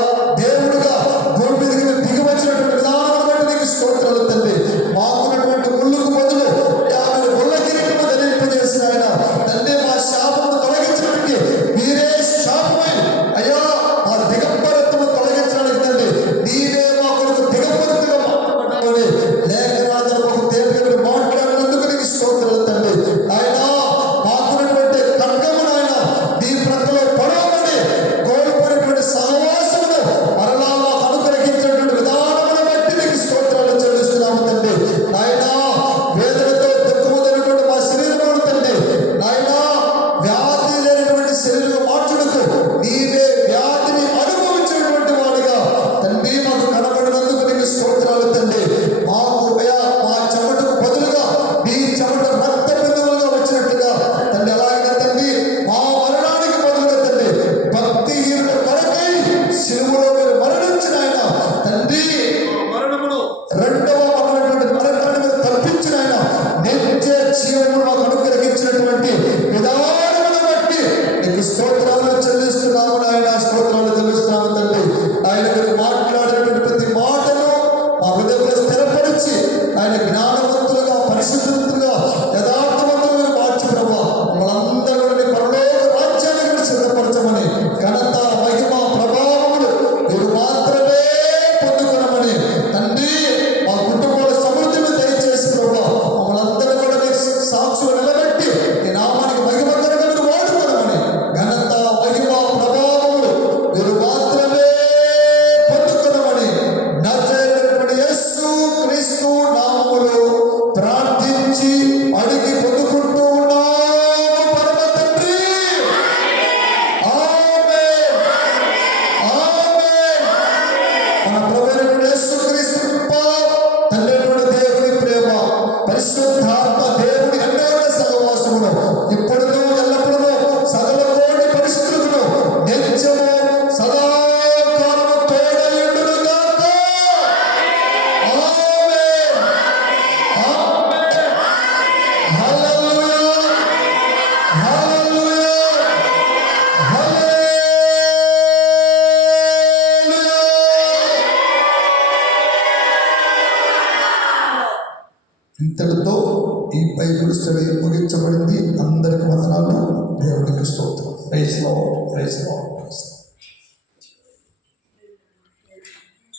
దేవుడుగా భూమి మీదకి మీరు దిగి వచ్చినటువంటి విధానం బట్టి నీకు స్తోత్రాలు తండ్రి. మాకున్నటువంటి ముళ్ళుకు బదులు అయ్యా మీరు ముళ్ళ కిరీటము ధరింపజేసిన ఆయన తండ్రి మా శాపమును తొలగించడానికి మీరే శాపమై అయ్యా మా దిగంబరత్వము తొలగించడానికి తండ్రి నీవే మా కొరకు దిగంబరతగా మాట్లాడాలని లేఖనాలను ఒక తేలిక మీరు మాట్లాడినందుకు నీకు స్తోత్రాలు తండ్రి. ఆయన మాకున్నటువంటి ఖడ్గము నాయన నీ ప్రక్కలో పడవమని కోల్పోయినటువంటి సహవాసమును మరలా మాకు అనుగ్రహించినటువంటి విధానమును బట్టి నీకు స్తోత్రాలు చెల్లిస్తున్నాము తండ్రి. నాయన వేదనతో దుఃఖముదైనటువంటి మా శరీరమును తండ్రి నాయన వ్యాధి లేనటువంటి శరీరం మార్చుటకు నీవే వ్యాధిని అనుభవించినటువంటి వాడిగా తండ్రి మాకు కనబడినందుకు నీకు స్తోత్రాలు తండ్రి. మాకు అయ్యా మా చెమటకు బదులుగా నీ చెమట రక్త బిందువులుగా వచ్చినట్టుగా తండ్రి అలాగే తండ్రి మా మరణానికి బదులుగా తండ్రి భక్తిహీనుల కొరకై శిలువలో మీరు మరణించిన ఆయన తండ్రి మరణమును రెండవ మరణమైనటువంటి మరణాన్ని మీరు తప్పించిన ఆయన నిత్య జీవమును మాకు అనుగ్రహించినటువంటి విధానమును బట్టి నీకు స్తోత్రాలు చెల్లిస్తున్నాము నాయన, స్తోత్రాలు చెల్లిస్తున్నాము తండ్రి. ఆయన మీరు మాట్లాడినటువంటి ప్రతి మాటను మా హృదయంలో స్థిరపరిచి ఆయన జ్ఞానవంతులుగా పరిశుద్ధులుగా యథార్థవంతులుగా మీరు మార్చి ప్రభు మమ్మల్ందరూ నీ పరలోక రాజ్యాన్ని మీరు సిద్ధపరచమని ఘనత మహిమ ప్రభావములు మీరు మాత్రమే పొందుకునమని తండ్రి మా కుటుంబాల సమృద్ధిని దయచేసి ప్రభు మమ్మల్ందరూ కూడా మీకు సాక్షులు నిలబెట్టి ఈ నామానికి మహిమకరంగా మీరు వాడుకోనమని ఘనత మహిమ ప్రభావములు మీరు మాత్రమే పొందుకునమని నజరేయుడైన యేసు క్రీస్తు నామములో ప్రార్థించి అడిగి పొందుకుంటూ ఉన్నాము పరమ తండ్రి. ఆమేన్. ఆమేన్. మన ప్రభువైన యేసుక్రీస్తు కృప, తండ్రి అయిన దేవుని ప్రేమ, పరిశుద్ధాత్మ దేవుని అన్యోన్య సహవాసమును ఇప్పుడును ఎల్లప్పుడూ సకల కోటి పరిశుద్ధులను నిత్యము సదాకాలము తోడయుండును గాక. ఆమేన్. ఆమేన్. హల్లెలూయా. హల్లెలూయా. హల్లెలూయా. ఇంతటితో ఈ బైబిల్ స్టడీ ముగించబడింది. అందరికి వందనాలు. దేవునికి స్తోత్రం. Praise Lord. Praise lord.